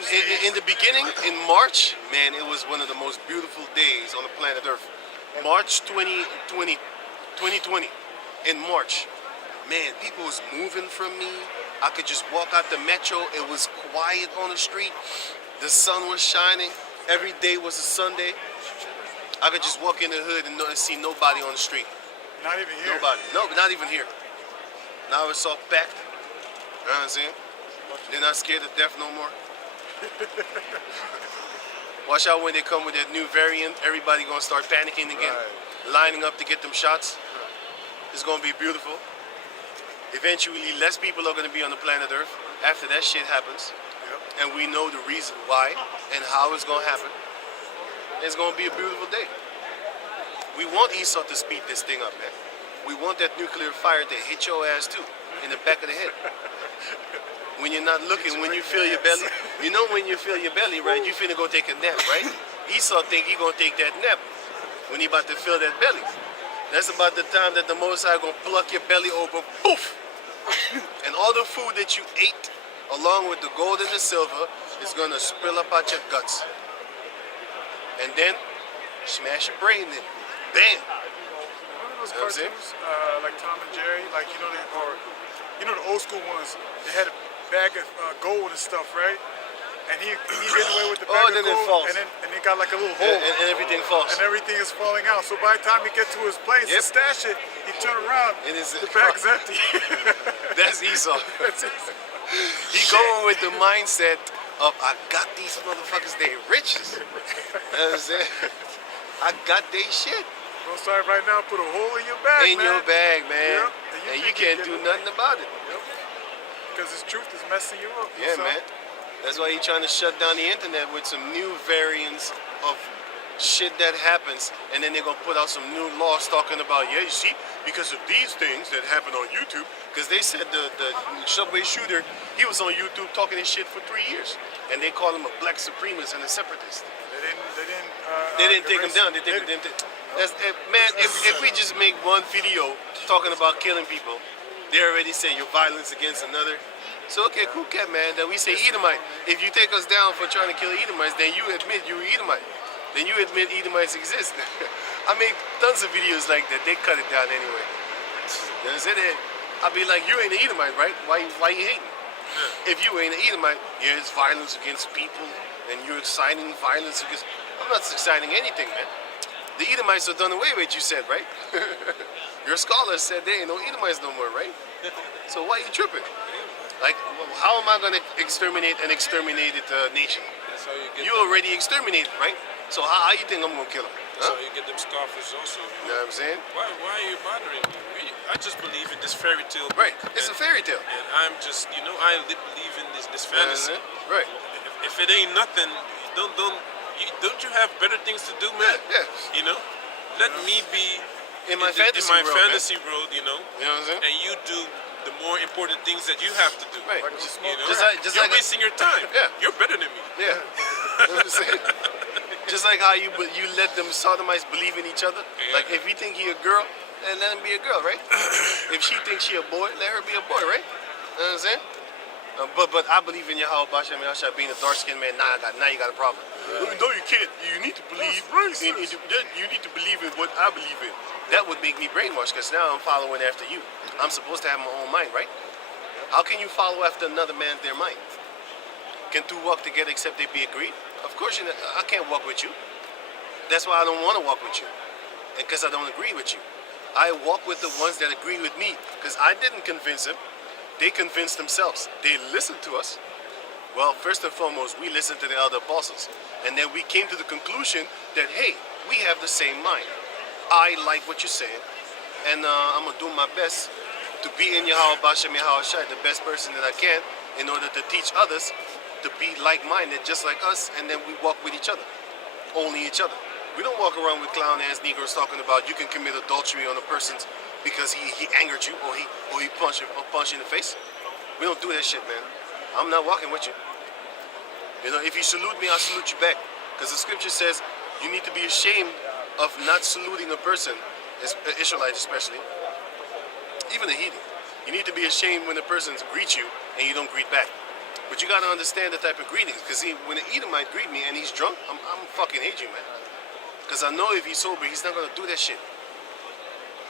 in the beginning, in March, man, it was one of the most beautiful days on the planet Earth. March 2020, in March. Man, people was moving from me. I could just walk out the metro. It was quiet on the street. The sun was shining. Every day was a Sunday. I could just walk in the hood and see nobody on the street. Not even here. Nobody. No, not even here. Now it's all packed. You know what I'm saying? They're not scared of death no more. Watch out when they come with that new variant. Everybody gonna start panicking again, lining up to get them shots. It's gonna be beautiful. Eventually, less people are gonna be on the planet Earth after that shit happens, and we know the reason why and how it's gonna happen. It's gonna be a beautiful day. We want Esau to speed this thing up, man. We want that nuclear fire to hit your ass too, in the back of the head. When you're not looking, when you feel your belly, you know when you feel your belly, right? You finna go take a nap, right? Esau think he gonna take that nap when he about to feel that belly. That's about the time that the Most High gonna pluck your belly open, poof! And all the food that you ate, along with the gold and the silver, is gonna spill up out your guts. And then, smash your brain in. Bam! Remember those cartoons, like Tom and Jerry, like the old school ones. They had a bag of gold and stuff, right? And he getting away with the bag of gold, and they got like a little hole, and everything falls, and everything is falling out. So by the time he gets to his place to stash it, he turn around, and the bag's empty. That's Esau. That's Esau. He going with the mindset of I got these motherfuckers, they riches. You know what I'm saying? I got they shit. Don't start right now. Put a hole in your bag, in your bag, man. Yep. And you can't do nothing about it. Yep. Because this truth is messing you up. Yeah, man. That's why he's trying to shut down the internet with some new variants of shit that happens, and then they're gonna put out some new laws talking about, yeah, you see, because of these things that happen on YouTube, because they said the subway shooter, he was on YouTube talking his shit for 3 years, and they call him a black supremacist and a separatist. They didn't take him down. They didn't. Man, if we just make one video talking about killing people, they already say you're violence against another. So okay, cool cat, man. Then we say Edomite. If you take us down for trying to kill Edomites, then you admit you're Edomite. Then you admit Edomites exist. I make tons of videos like that. They cut it down anyway. You know what I'm saying? I'll be like, you ain't an Edomite, right? Why you hating? If you ain't an Edomite, yeah, it's violence against people, and you're exciting violence against. I'm not exciting anything, man. The Edomites are done away with, you said, right? Your scholars said there ain't no Edomites no more, right? So why you tripping? Like, how am I going to exterminate an exterminated nation? That's how you already exterminated, right? So how you think I'm going to kill them? Huh? So you get them scoffers also. You know what I'm saying? Why are you bothering me? I just believe in this fairy tale. Right, it's a fairy tale. And I'm just, I believe in this fantasy. Right. If it ain't nothing, don't you have better things to do, man? Yeah. Let me be in my fantasy world, You know what I'm saying? And you do the more important things that you have to do. Right. You're wasting your time. Yeah. You're better than me. Yeah. You know what I'm saying? Just like how you let them sodomites believe in each other. Yeah. Like if you think he a girl, then let him be a girl, right? If she thinks she a boy, let her be a boy, right? You know what I'm saying? But I believe in Yahweh Bashem Yahshua being a dark-skinned man. Now you got a problem. No, you can't. You need to believe. You need to believe in what I believe in. That would make me brainwashed because now I'm following after you. I'm supposed to have my own mind, right? How can you follow after another man's their mind? Can two walk together except they be agreed? Of course, I can't walk with you. That's why I don't want to walk with you, and because I don't agree with you. I walk with the ones that agree with me because I didn't convince them. They convinced themselves. They listened to us. Well, first and foremost, we listened to the elder apostles. And then we came to the conclusion that, hey, we have the same mind. I like what you're saying. And I'm going to do my best to be in Yahweh Bashem Yahweh Shai, the best person that I can, in order to teach others to be like-minded, just like us. And then we walk with each other. Only each other. We don't walk around with clown-ass Negroes talking about you can commit adultery on a person's because he angered you or he punched you in the face. We don't do that shit, man. I'm not walking with you. If you salute me, I'll salute you back. Because the scripture says you need to be ashamed of not saluting a person, Israelites especially, even a heathen. You need to be ashamed when the person greets you and you don't greet back. But you gotta understand the type of greetings, because when an Edomite greet me and he's drunk, I'm fucking hate you, man. Because I know if he's sober, he's not gonna do that shit.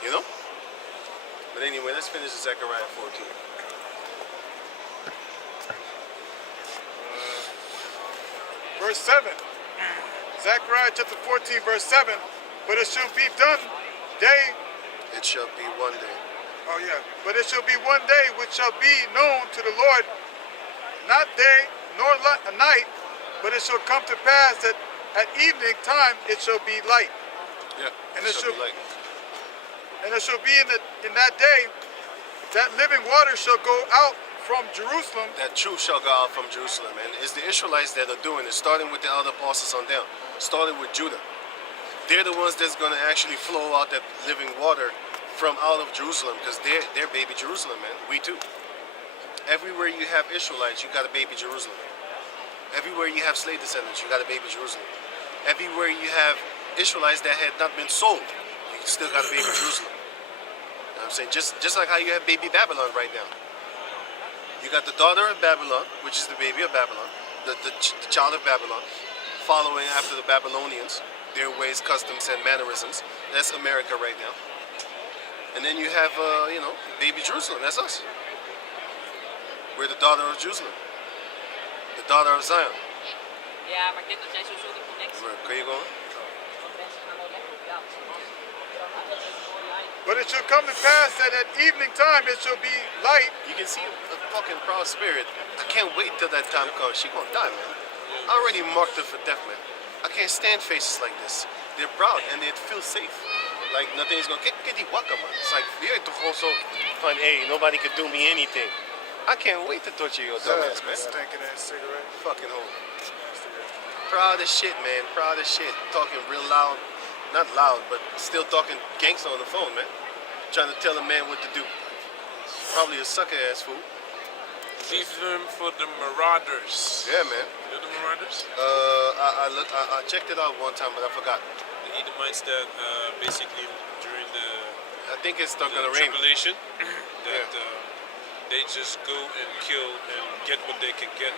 You know? But anyway, let's finish Zechariah 14. Verse 7. Zechariah chapter 14, verse 7. But it shall be done day. It shall be one day. Oh yeah. But it shall be one day which shall be known to the Lord, not day nor night, but it shall come to pass that at evening time it shall be light. Yeah. And it shall be light. And it shall be in that day that living water shall go out from Jerusalem. That truth shall go out from Jerusalem. And it's the Israelites that are doing it, starting with the other apostles on down, starting with Judah. They're the ones that's going to actually flow out that living water from out of Jerusalem, because they're baby Jerusalem, man. We too. Everywhere you have Israelites, you got a baby Jerusalem. Everywhere you have slave descendants, you got a baby Jerusalem. Everywhere you have Israelites that had not been sold, you still got a baby Jerusalem. You know what I'm saying? Just like how you have baby Babylon right now. You got the daughter of Babylon, which is the baby of Babylon, the child of Babylon, following after the Babylonians, their ways, customs, and mannerisms. That's America right now. And then you have, baby Jerusalem. That's us. We're the daughter of Jerusalem. The daughter of Zion. Ja, maar ik denk dat jij sowieso die connectie hebt. Kun je gewoon? Want mensen gaan wel lekker op jou. But it shall come to pass that at evening time it shall be light. You can see a fucking proud spirit. I can't wait till that time comes. She gonna die, man. I already marked her for death, man. I can't stand faces like this. They're proud and they feel safe. Like nothing's gonna get die wakker, man. It's like you're toch gewoon zo van, hey, nobody could do me anything. I can't wait to torture your dumbass, man. Stinking ass cigarette. Fucking home. Proud as shit, man. Proud as shit. Talking real loud. Not loud, but still talking gangster on the phone, man. Trying to tell a man what to do. Probably a sucker ass fool. Leave them for the marauders. Yeah, man. You know the marauders? I checked it out one time, but I forgot. The Edomites that basically during the I think it's not gonna rain. tribulation that they just go and kill and get what they can get.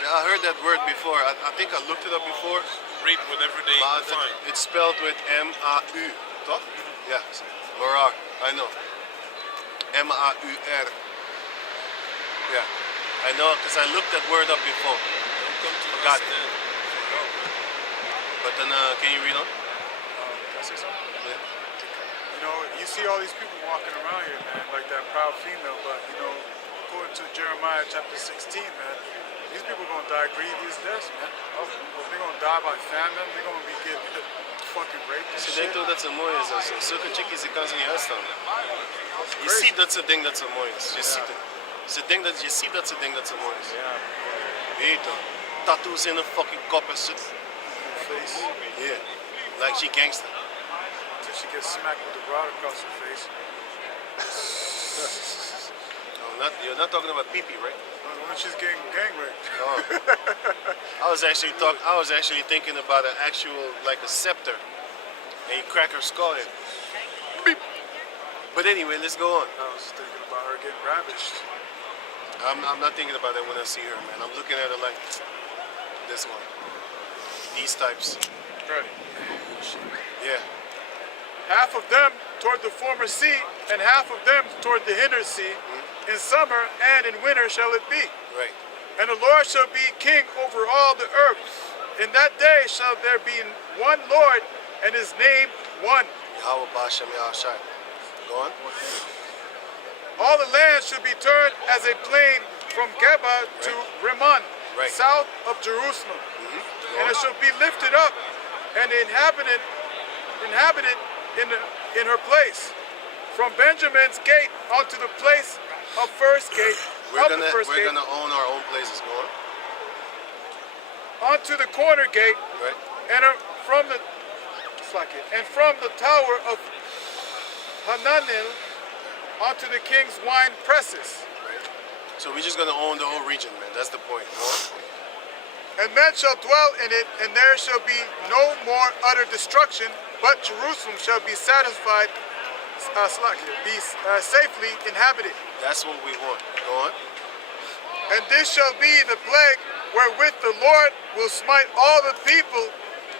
Yeah, I heard that word before. I think I looked it up before. Rape whatever they find. It's spelled with M-A-U, toch? Yeah, Marar. I know. M-A-U-R. Yeah, I know because I looked that word up before. Don't come to Forgot us it. then. But then, can you read on? Can I say something? Yeah. You know, you see all these people walking around here, man, like that proud female, but, you know, according to Jeremiah chapter 16, man, these people are going to die grievous deaths, man. They're going to die by famine. They're going to be getting fucking raped and Ze shit. denkt ook dat ze mooi is. Zulke chickies, die kan ze niet uitstaan. Je ziet dat ze denkt dat ze mooi is. Je ziet het. Je ziet dat ze denkt dat ze mooi is. Yeah. Weet je, tattoos in een fucking kop en shit. Face. Yeah, like she gangster. Until she gets smacked with the rod across her face. No, you're not talking about pee-pee, right? When she's getting gang raped. Oh. I was actually thinking about an actual, like a scepter, and you crack her skull in. Beep. But anyway, let's go on. I was thinking about her getting ravaged. I'm not thinking about that when I see her, man. I'm looking at her like this one. These types. Right. Yeah. Half of them toward the former sea, and half of them toward the inner sea. In summer and in winter shall it be. Right. And the Lord shall be king over all the earth. In that day shall there be one Lord, and his name one. Yahweh Bashem Yahushai. Go on. All the land shall be turned as a plain from Geba to Rimmon, Right. south of Jerusalem. And it shall be lifted up and inhabited in her place. From Benjamin's gate unto the place of first gate, We're gonna own our own places. Go on. unto the corner gate, Right. and from the tower of Hananel unto the king's wine presses. Right. So we're just gonna own the whole region, man. That's the point. Go on. And men shall dwell in it, and there shall be no more utter destruction, but Jerusalem shall be satisfied, safely inhabited. That's what we want. Go on. And this shall be the plague wherewith the Lord will smite all the people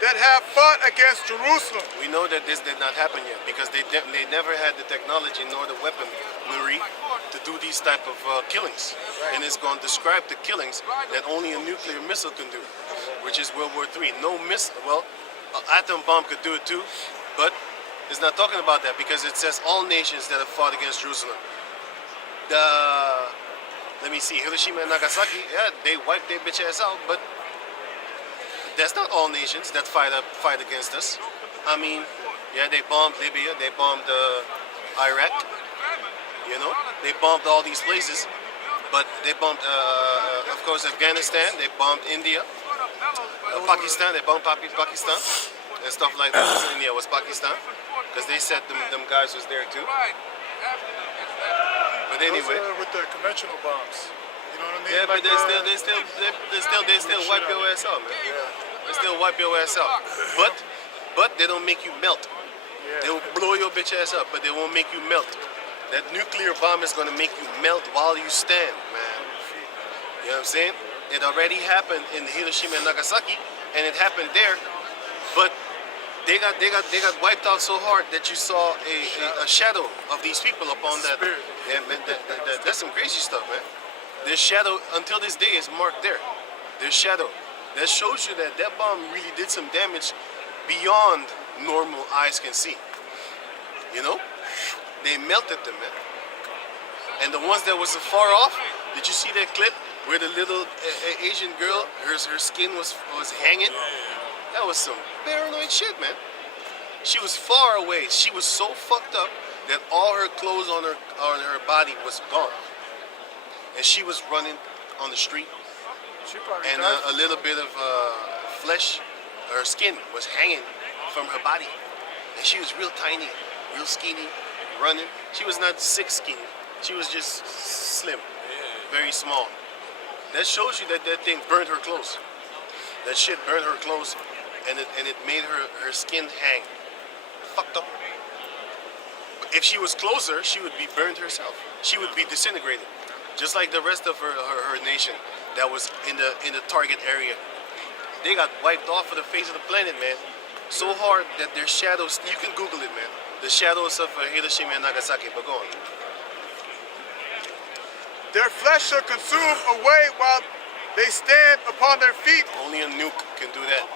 that have fought against Jerusalem. We know that this did not happen yet because they never had the technology nor the weaponry to do these type of killings. And it's going to describe the killings that only a nuclear missile can do, which is World War III. No missile, well, an atom bomb could do it too, but it's not talking about that because it says all nations that have fought against Jerusalem. Let me see, Hiroshima and Nagasaki, yeah, they wiped their bitch ass out, but that's not all nations that fight against us. I mean, yeah, they bombed Libya, they bombed Iraq, you know, they bombed all these places, but they bombed, of course, Afghanistan, they bombed India, Pakistan, they bombed Pakistan, and stuff like that. India was Pakistan, because they said them guys was there too. But anyway, with the conventional bombs, you know what I mean? yeah, but Like, they still wipe your ass out, man. They still wipe your ass out. But they don't make you melt. They will blow your bitch ass up, but they won't make you melt. That nuclear bomb is gonna make you melt while you stand, man. You know what I'm saying? It already happened in Hiroshima and Nagasaki, and it happened there, but they got wiped out so hard that you saw a shadow of these people upon that. Yeah, man, that's some crazy stuff, man. Their shadow until this day is marked there. Their shadow. That shows you that that bomb really did some damage beyond normal eyes can see. You know? They melted them, man. And the ones that was far off, did you see that clip where the little Asian girl, her skin was hanging? That was some paranoid shit, man. She was far away. She was so fucked up that all her clothes on her body was gone. And she was running on the street. And a little bit of flesh, her skin was hanging from her body. And she was real tiny, real skinny, running. She was not sick skinny. She was just slim, very small. That shows you that that thing burned her clothes. That shit burned her clothes, and it made her skin hang. Fucked up. If she was closer, she would be burned herself. She would be disintegrated, just like the rest of her nation that was in the target area. They got wiped off of the face of the planet, man. So hard that their shadows, you can Google it, man. The shadows of Hiroshima and Nagasaki, but go on. Their flesh shall consume away while they stand upon their feet. Only a nuke can do that.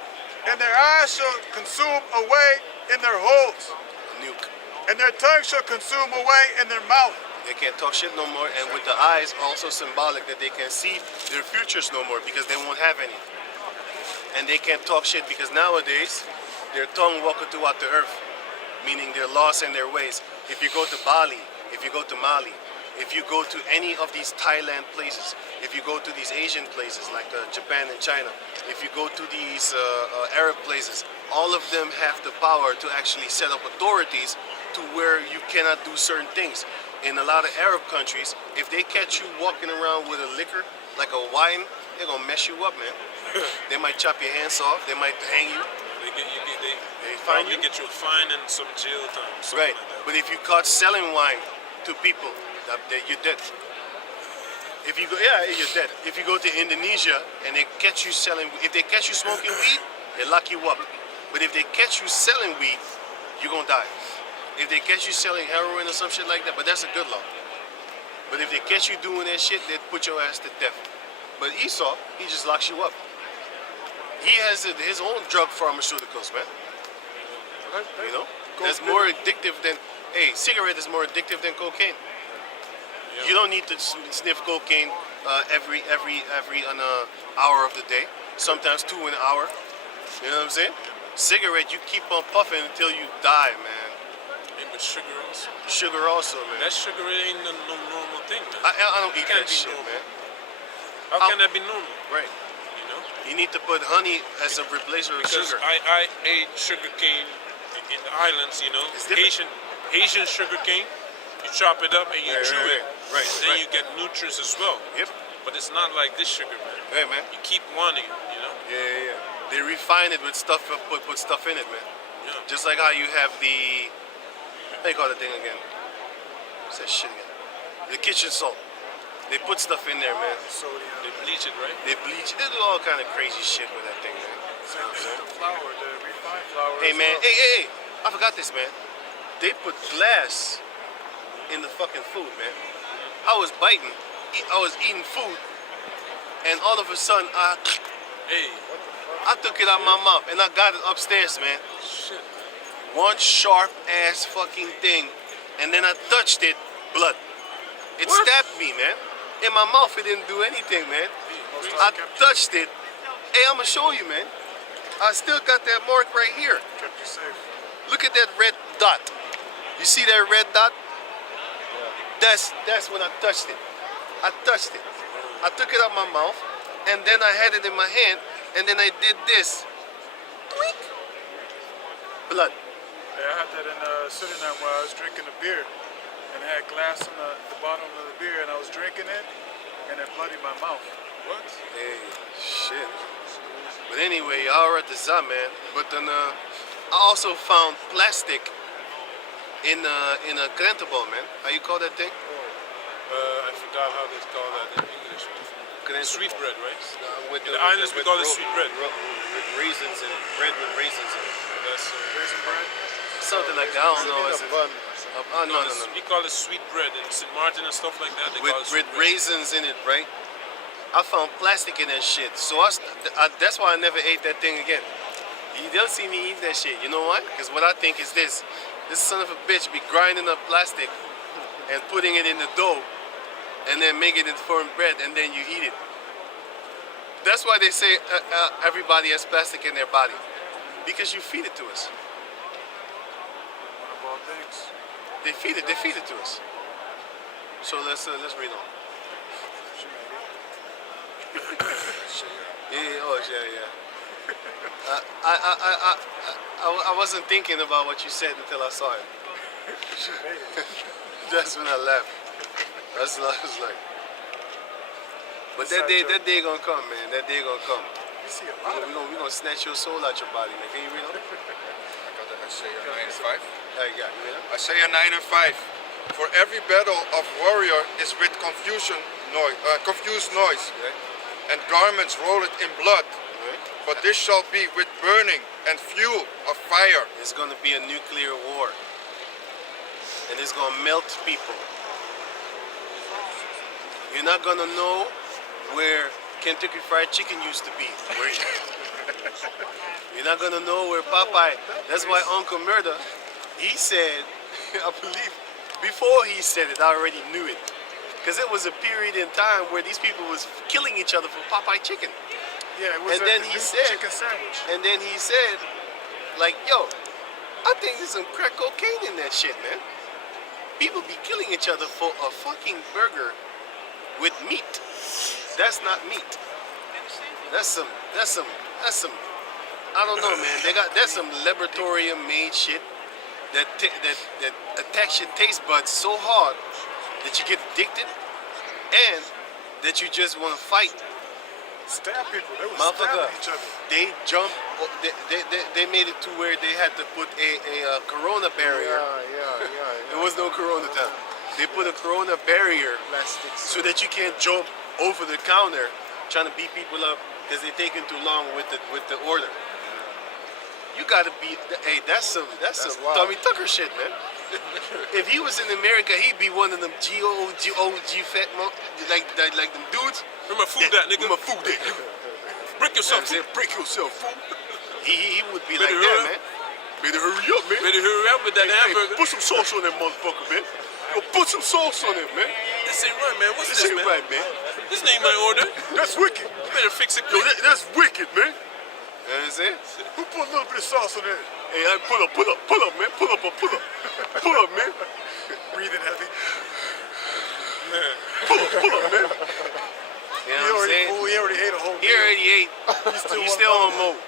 And their eyes shall consume away in their holes. A nuke. And their tongue shall consume away in their mouth. They can't talk shit no more, and with the eyes also symbolic that they can see their futures no more because they won't have any. And they can't talk shit because nowadays their tongue walketh throughout the earth, meaning they're lost in their ways. If you go to Bali, if you go to Mali, if you go to any of these Thailand places, if you go to these Asian places like Japan and China, if you go to these Arab places, all of them have the power to actually set up authorities to where you cannot do certain things. In a lot of Arab countries, if they catch you walking around with a liquor, like a wine, they're gonna mess you up, man. They might chop your hands off, they might hang you. They fine you, get you a fine and some jail time. Right, like but if you caught selling wine to people, you're dead. If you go, yeah, you're dead. If you go to Indonesia and they catch you selling, if they catch you smoking weed, they lock you up. But if they catch you selling weed, you're gonna die. If they catch you selling heroin or some shit like that, but that's a good law. But if they catch you doing that shit, they'd put your ass to death. But Esau, he just locks you up. He has his own drug pharmaceuticals, man. You know, that's more addictive than, hey, cigarette is more addictive than cocaine. You don't need to sniff cocaine every hour of the day. Sometimes 2 an hour. You know what I'm saying? Cigarette, you keep on puffing until you die, man. Yeah, but sugar also. Sugar also, man. That sugar ain't no normal thing, man. I don't eat that shit, normal. man. How can that be normal? Right. You know? You need to put honey as a replacer of Because sugar. I ate sugar cane in the islands, you know. It's different. Asian sugar cane. You chop it up and you chew it. Right. Then you get nutrients as well. Yep. But it's not like this sugar, man. Hey, man. You keep wanting it, you know. Yeah. They refine it with stuff, put stuff in it, man. Yeah. Just like how you have the, how you call the thing again? What's that shit again? The kitchen salt. They put stuff in there, man. Sodium. They bleach it, right? They bleach. They do all kind of crazy shit with that thing, man. Same thing with the flour, the refined flour. Hey, as man. well. Hey. I forgot this, man. They put glass in the fucking food, man. I was biting. I was eating food, and all of a sudden, Hey, I took it out my mouth and I got it upstairs, man. shit. One sharp ass fucking thing, and then I touched it, blood. It What? stabbed me, man. In my mouth, it didn't do anything, man. I touched it. Hey, I'm gonna show you, man. I still got that mark right here. Kept you safe. Look at that red dot. You see that red dot? That's when I touched it. I touched it. I took it out my mouth, and then I had it in my hand, and then I did this. Tweak. Blood. Yeah, I had that in Suriname where I was drinking a beer, and it had glass on the bottom of the beer, and I was drinking it, and it bloodied my mouth. What? Hey, shit. But anyway, alright, the man. But then I also found plastic in a krentebal, man. How you call that thing? I forgot how they call that in English. Sweet bread, right? With In the islands, we call it sweet bread. With raisins in it. Bread with raisins in it. That's Raisin bread. Something like that. I don't know. It's no. We call it sweet bread in St. Martin and stuff like that. They call it With sweet bread. raisins in it, right? I found plastic in that shit. So that's why I never ate that thing again. You don't see me eat that shit. You know why? Because what I think is this son of a bitch be grinding up plastic and putting it in the dough and then make it into form bread and then you eat it. That's why they say everybody has plastic in their body. Because you feed it to us. One of all things. They feed it to us. So let's read on. Yeah. I wasn't thinking about what you said until I saw it. She made it. That's when I laughed. That's what I was like. But that day gonna come, man. That day gonna come. You see a lot of We gonna snatch your soul out your body, man. Can you read on? Isaiah 9 and 5. Hey, yeah, you read on? Isaiah 9 and 5. For every battle of warrior is with confused noise, and garments rolled in blood. But this shall be with burning and fuel of fire. It's gonna be a nuclear war, and it's gonna melt people. You're not gonna know where Kentucky Fried Chicken used to be. You're not gonna know where Popeye. That's why Uncle Murder, he said, I believe, before he said it, I already knew it, because it was a period in time where these people was killing each other for Popeye chicken. Yeah, it was And then he said, chicken sandwich. and then he said, like, yo, I think there's some crack cocaine in that shit, man. People be killing each other for a fucking burger with meat. That's not meat. That's some. I don't know, man. That's some laboratorium-made shit that attacks your taste buds so hard that you get addicted, and that you just want to fight. Stab people. They were Motherfucker, stabbing each other. they jumped. They made it to where they had to put a corona barrier. Yeah. There was no corona time. They put a corona barrier Plastic. so that you can't jump over the counter trying to beat people up because they're taking too long with the order. You gotta be. Hey, that's some wild. Tommy Tucker shit, man. If he was in America, he'd be one of them GOG fat like them dudes. Where my food at, nigga? Where my food at? Break yourself, fool. Break yourself, fool. He would be Better like hurry that, man. Better hurry up, man. Better hurry up with that hamburger. Put some sauce on that motherfucker, man. Yo, put some sauce on it, man. This ain't right, man. What's This this, ain't man? right, man. This ain't my order. That's wicked. You better fix it Yo, quick. that's wicked, man. You know what I'm saying? Who put a little bit of sauce on that? Hey, pull up, man. Pull up, man. Breathing heavy. Pull up, man. You know what I'm saying? He already ate a whole He already ate. He's still on mode.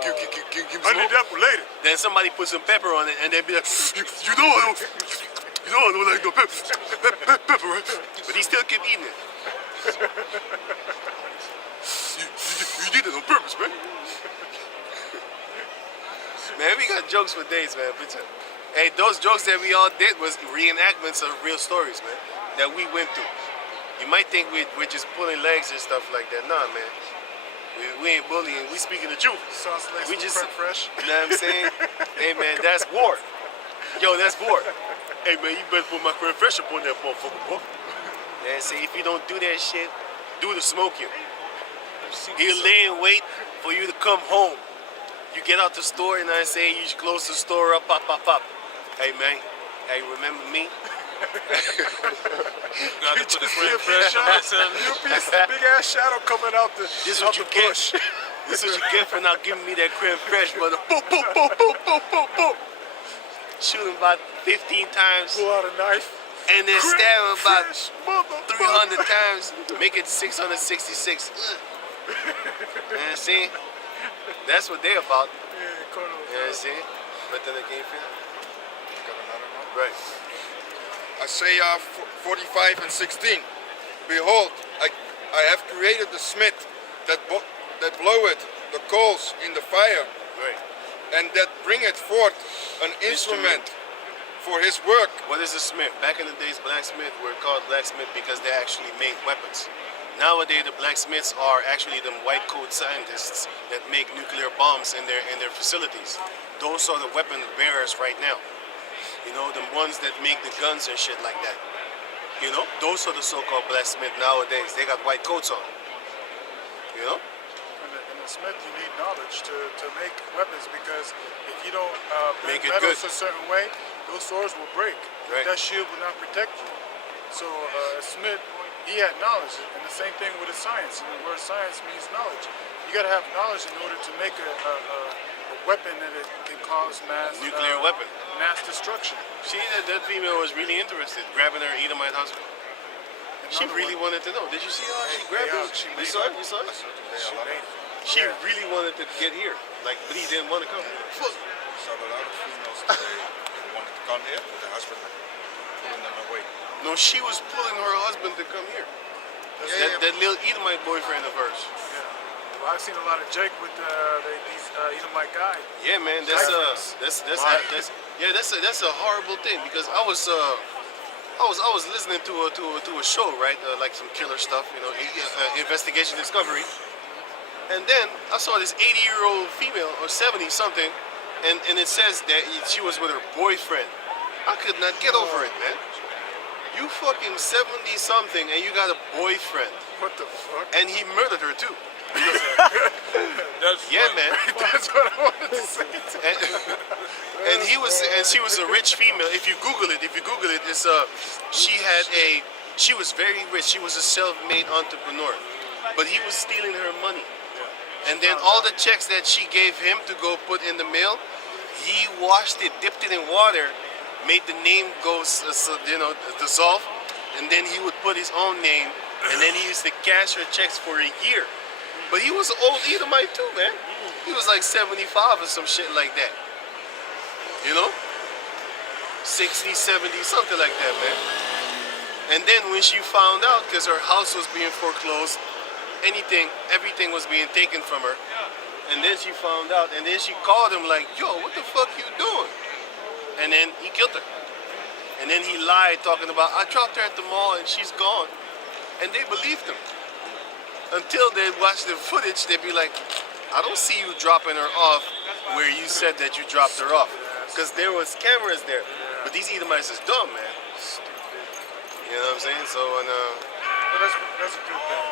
Give me I some need more. that for later. Then somebody put some pepper on it, and they be like, you know I don't like no pepper, right? But he still kept eating it. You did it on purpose, man. Man, we got jokes for days, man. But, hey, those jokes that we all did was reenactments of real stories, man, that we went through. You might think we're just pulling legs and stuff like that. Nah, man. We ain't bullying. We speaking the truth. Sauce lace We with just, creme fresh. you know what I'm saying? Hey, man, that's war. Yo, that's war. Hey, man, you better put my creme fresh up on that motherfucker, boy. And say, if you don't do that shit, do the smoking. He'll lay in wait for you to come home. You get out the store, and I say, you close the store up, pop, pop, pop. Hey, man, hey, remember me? Got to put the creme fresh on that son. Big ass shadow coming out the This out what you the get. bush. This what you get for not giving me that creme fresh, brother. Boop, boop, boop, boop, boop, boop, boop. Shoot him about 15 times, Pull out a knife. and then stab him about Fresh motherfucker. 300 times, make it 666. And see, that's what they're about. Yeah, Kodo. You know what I'm saying? But then again, Got another one? right. Isaiah 45 and 16. Behold, I have created the smith that bloweth the coals in the fire, Right. and that bringeth forth an instrument for his work. What is a smith? Back in the days, blacksmith were called blacksmith because they actually made weapons. Nowadays, the blacksmiths are actually the white coat scientists that make nuclear bombs in their facilities. Those are the weapon bearers right now. You know, the ones that make the guns and shit like that. You know, those are the so-called blacksmith nowadays. They got white coats on. You know? In the smith, you need knowledge to make weapons, because if you don't Make bend it metals good. a certain way, those swords will break. Right. That shield will not protect you. So a smith, he had knowledge, and the same thing with a science. And the word science means knowledge. You got to have knowledge in order to make a weapon that it can cause Nuclear weapon. mass destruction. See, that female was really interested, grabbing her Edomite husband. She Another really one. wanted to know. Did you see how she grabbed him? She You made saw it? it. You saw it? She made it. She Yeah. really wanted to get here, like, but he didn't want to come. Saw a lot of females today wanted to come here, but the husband pulling them away. No, she was pulling her husband to come here. That little Edomite boyfriend of hers. Yeah. Well, I've seen a lot of Jake with these Edomite guys. Yeah, man, that's a horrible thing, because I was listening to a show, right, like some killer stuff, you know, investigation discovery, and then I saw this 80-year-old female or 70 something, and it says that she was with her boyfriend. I could not get over it, man. You fucking 70 something and you got a boyfriend, What the fuck? and he murdered her too. That's Yeah, funny. man. That's what I wanted to say. And she was a rich female. If you Google it, it's she was very rich. She was a self-made entrepreneur, but he was stealing her money. And then all the checks that she gave him to go put in the mail, he washed it, dipped it in water, made the name go, dissolve, and then he would put his own name, and then he used to cash her checks for a year. But he was an old Edomite too, man. He was like 75 or some shit like that. You know? 60, 70, something like that, man. And then when she found out, because her house was being foreclosed, everything was being taken from her. And then she found out, and then she called him like, yo, what the fuck you doing? And then he killed her. And then he lied, talking about, I dropped her at the mall and she's gone. And they believed him. Until they watch the footage, they'd be like, I don't see you dropping her off where you said that you dropped her off. Because there was cameras there. But these Edomites is dumb, man. You know what I'm saying? So, But that's a good thing.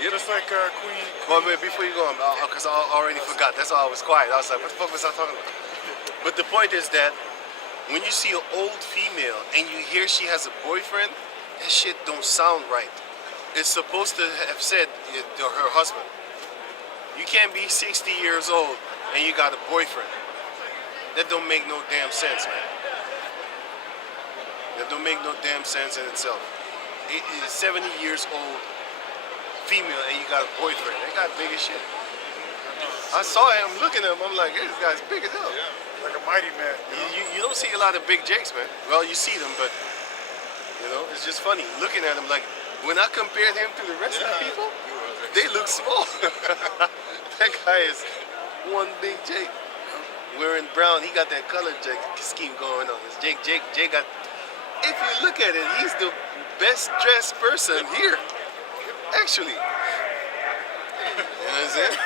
Yep. Just like Queen. Well, wait, before you go on, because I already forgot. That's why I was quiet. I was like, what the fuck was I talking about? But the point is that when you see an old female and you hear she has a boyfriend, that shit don't sound right. It's supposed to have said to her husband. You can't be 60 years old and you got a boyfriend. That don't make no damn sense, man. That don't make no damn sense in itself. It is 70 years old female and you got a boyfriend. That guy big as shit. I saw him, looking at him, I'm like, hey, this guy's big as hell. Like a mighty man. You don't see a lot of big jakes, man. Well, you see them, but, you know, it's just funny. Looking at him, like, when I compared him to the rest of the people, they look small. That guy is one big Jake. Wearing brown, he got that color Jake scheme going on. It's Jake got, if you look at it, he's the best dressed person here. Actually. You know what I'm saying?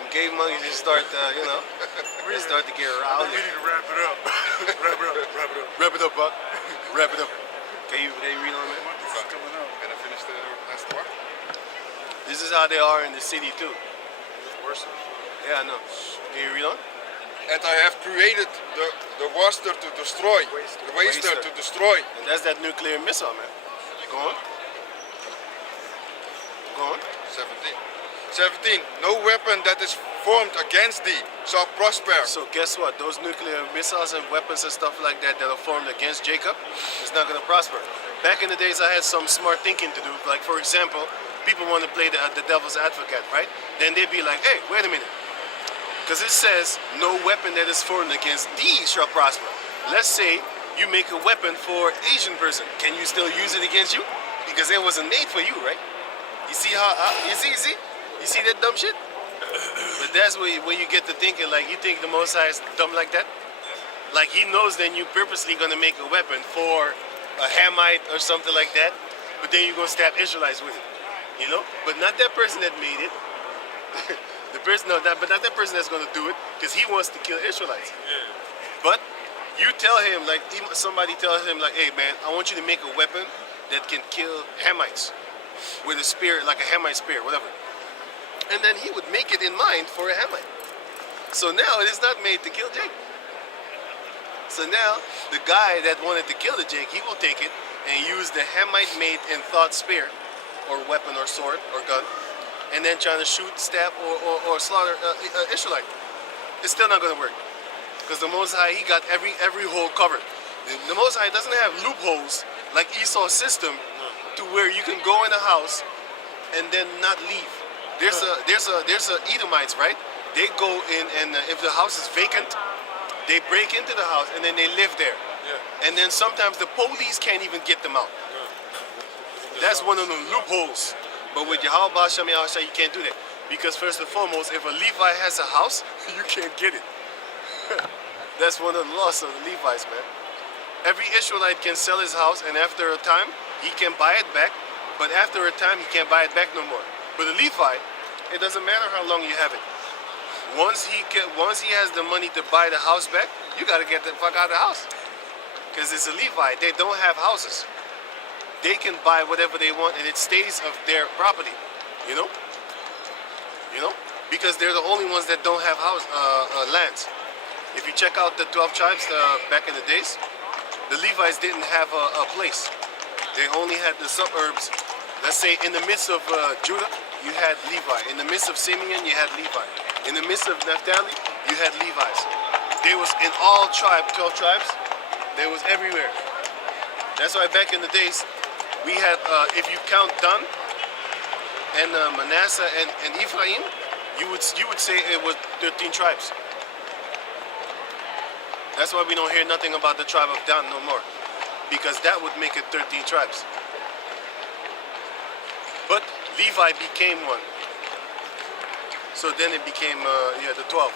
And gay monkeys just start, they start to get rowdy. We need to wrap it up. Wrap it up. Wrap it up, Buck. Wrap it up. Can you read on that? Monkeys is coming up. Can I finish the last part? This is how they are in the city too. Worse. Yeah, I know. Can you read on? And I have created the waster to destroy, the waster to destroy. And that's that nuclear missile, man. Go on. Go on. 17. No weapon that is formed against thee shall prosper. So guess what? Those nuclear missiles and weapons and stuff like that that are formed against Jacob, it's not going to prosper. Back in the days, I had some smart thinking to do. Like, for example, people want to play the devil's advocate, right? Then they'd be like, hey, wait a minute. Because it says, no weapon that is formed against thee shall prosper. Let's say you make a weapon for Asian person. Can you still use it against you? Because it wasn't made for you, right? You see how, you see that dumb shit? But that's where you get to thinking, like, you think the Most High is dumb like that? Like, he knows then you purposely gonna make a weapon for a Hamite or something like that, but then you're gonna stab Israelites with it, you know? But not that person that made it. But not that person that's gonna do it, because he wants to kill Israelites. Yeah. But you tell him, like, somebody tells him, like, hey man, I want you to make a weapon that can kill Hamites with a spear, like a Hamite spear, whatever. And then he would make it in mind for a Hamite. So now it is not made to kill Jake. So now the guy that wanted to kill the Jake, he will take it and use the Hamite made and thought spear, or weapon, or sword, or gun, and then trying to shoot, stab, or slaughter Israelite. It's still not going to work, because the Most High, he got every hole covered. The Most High doesn't have loopholes like Esau's system, to where you can go in a house and then not leave. There's a Edomites, right? They go in, and if the house is vacant, they break into the house and then they live there. Yeah. And then sometimes the police can't even get them out. That's one of the loopholes. But with Yahweh Shem Yahweh, you can't do that. Because first and foremost, if a Levi has a house, you can't get it. That's one of the laws of the Levites, man. Every Israelite can sell his house, and after a time, he can buy it back. But after a time, he can't buy it back no more. But a Levite, it doesn't matter how long you have it. Once he has the money to buy the house back, you got to get the fuck out of the house. Because it's a Levite, they don't have houses. They can buy whatever they want, and it stays of their property. You know? Because they're the only ones that don't have lands. If you check out the 12 tribes back in the days, the Levites didn't have a place. They only had the suburbs. Let's say in the midst of Judah, you had Levi. In the midst of Simeon, you had Levi. In the midst of Naphtali, you had Levites. They was in all 12 tribes. They was everywhere. That's why back in the days, we had, if you count Dan and Manasseh and Ephraim, you would say it was 13 tribes. That's why we don't hear nothing about the tribe of Dan no more, because that would make it 13 tribes. But Levi became one. So then it became, the 12.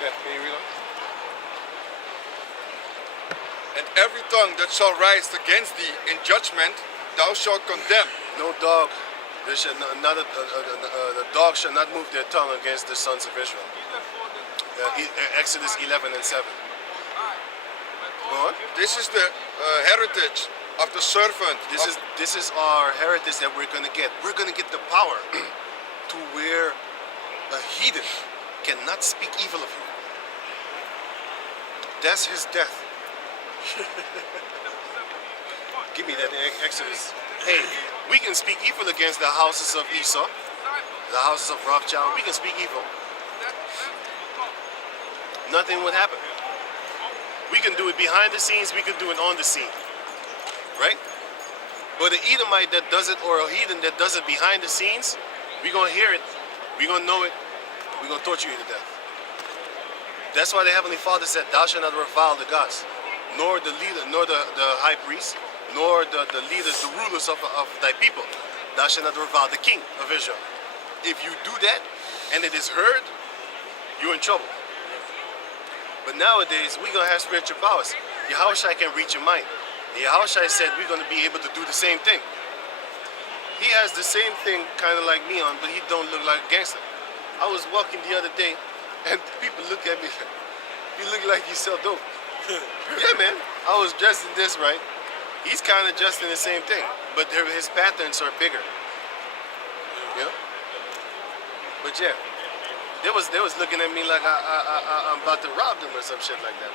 Yeah, can you read on? And every tongue that shall rise against thee in judgment, thou shalt condemn. No dog. There shall the dog shall not move their tongue against the sons of Israel. Exodus 11 and 7. Go on. This is the heritage of the servant. This is our heritage that we're going to get. We're going to get the power to where a heathen cannot speak evil of you. That's his death. Give me that Exodus. Hey, we can speak evil against the houses of Esau, the houses of Rothschild. We can speak evil. Nothing would happen. We can do it behind the scenes. We can do it on the scene. Right? But an Edomite that does it, or a heathen that does it behind the scenes, we're going to hear it. We're going to know it. We're going to torture you to death. That's why the Heavenly Father said, thou shalt not revile the gods, nor the leader, nor the high priest, nor the leaders, the rulers of thy people. Thou shalt not revile the king of Israel. If you do that, and it is heard, you're in trouble. But nowadays, we're going to have spiritual powers. Yahushua can reach your mind. Yahushua said we're going to be able to do the same thing. He has the same thing kind of like me on, but he don't look like a gangster. I was walking the other day, and people look at me, you look like you sell dope. Yeah, man. I was dressed in this, right? He's kind of dressed in the same thing, but his patterns are bigger. You know? But yeah, they was looking at me like I'm about to rob them or some shit like that.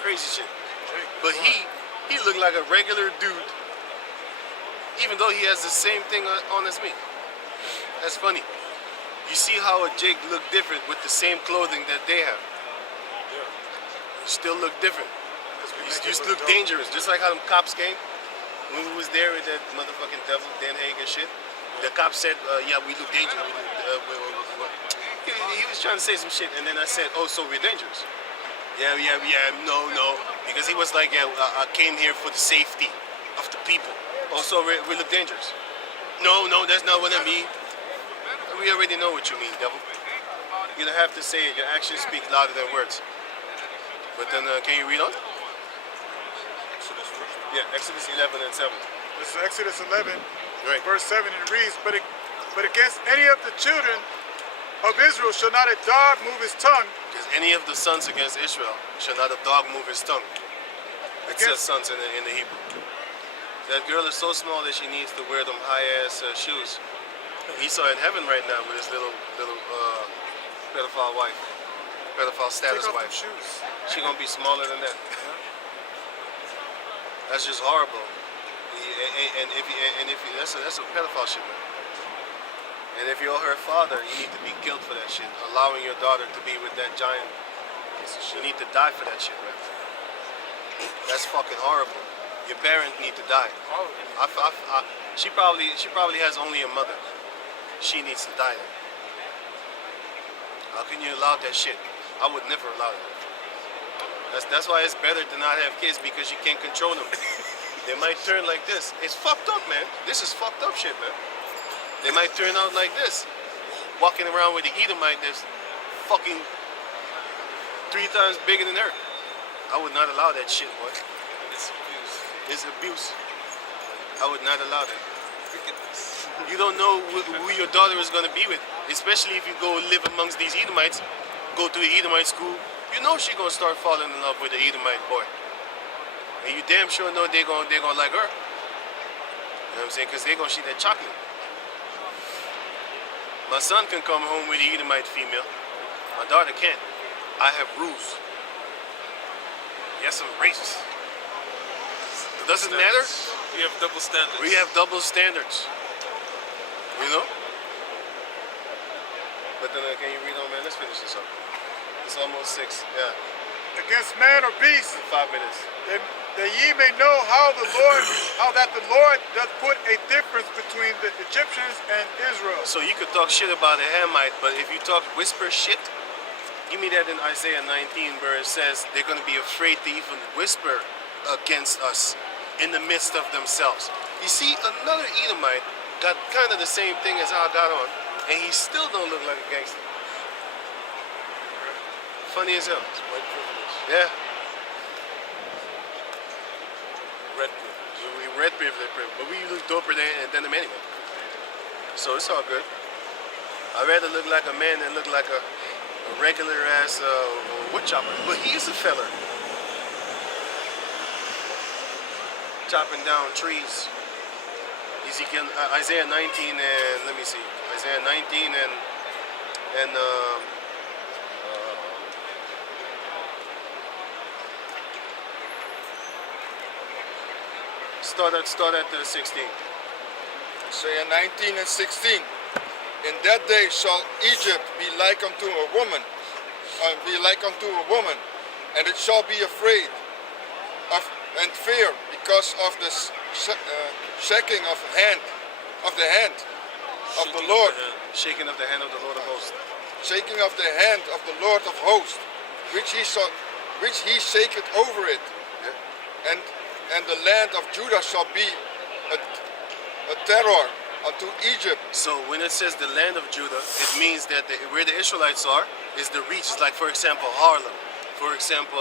Crazy shit. But he looked like a regular dude, even though he has the same thing on as me. That's funny. You see how a Jake look different with the same clothing that they have. You still look different. You just look dangerous, just like how them cops came. When we was there with that motherfucking devil, Den Haag and shit, the cop said, yeah, we look dangerous. He was trying to say some shit, and then I said, oh, so we're dangerous? Yeah, no. Because he was like, yeah, I came here for the safety of the people. Oh, so we look dangerous? No, that's not what I mean. We already know what you mean, devil. You don't have to say it. Your actions speak louder than words. But then, can you read on? Yeah, Exodus 11 and 7. This is Exodus 11, Right. verse 7, and it reads, But against any of the children of Israel shall not a dog move his tongue. Because any of the sons against Israel shall not a dog move his tongue. It says sons in the Hebrew. That girl is so small that she needs to wear them high-ass shoes. He's in heaven right now with his little pedophile wife, pedophile status Take off wife. them shoes. She gonna be smaller than that. That's just horrible. And if that's a pedophile shit, man. And if you're her father, you need to be killed for that shit. Allowing your daughter to be with that giant piece of shit. You need to die for that shit, man. That's fucking horrible. Your parents need to die. She probably has only a mother. She needs to die. How can you allow that shit? I would never allow it. That's why it's better to not have kids, because you can't control them. They might turn like this. It's fucked up, man. This is fucked up shit, man. They might turn out like this. Walking around with the Edomite that's fucking 3 times bigger than her. I would not allow that shit, boy. It's abuse. It's abuse. I would not allow that. Wickedness. You don't know who your daughter is going to be with, especially if you go live amongst these Edomites, go to the Edomite school. You know she's going to start falling in love with the Edomite boy. And you damn sure know they're going to like her. You know what I'm saying? Because they're going to see that chocolate. My son can come home with the Edomite female. My daughter can't. I have rules. Yes, I'm racist. It doesn't matter. We have double standards. We have double standards. You know? But then can you read on, man? Let's finish this up. It's almost 6. Yeah. Against man or beast, 5 minutes. that ye may know how that the Lord doth put a difference between the Egyptians and Israel. So you could talk shit about a Hamite, but if you talk whisper shit, give me that in Isaiah 19 where it says they're going to be afraid to even whisper against us in the midst of themselves. You see, another Edomite got kind of the same thing as I got on, and he still don't look like a gangster. Funny as hell. White privilege. Yeah. Red privilege. We red privilege, but we look doper than them anyway. So it's all good. I'd rather look like a man than look like a regular ass wood chopper. But he's a feller. Chopping down trees. Ezekiel, Isaiah 19 and let me see. Isaiah 19 and start at 16. Isaiah 19 and 16. In that day shall Egypt be like unto a woman, and it shall be afraid of and fear because of the shaking of the hand of the Lord, Shaking of the hand of the Lord of hosts. shaking of the hand of the Lord of hosts, which he shaketh over it, and the land of Judah shall be a terror unto Egypt. So when it says the land of Judah, it means that where the Israelites are is the regions, like for example Harlem, For example,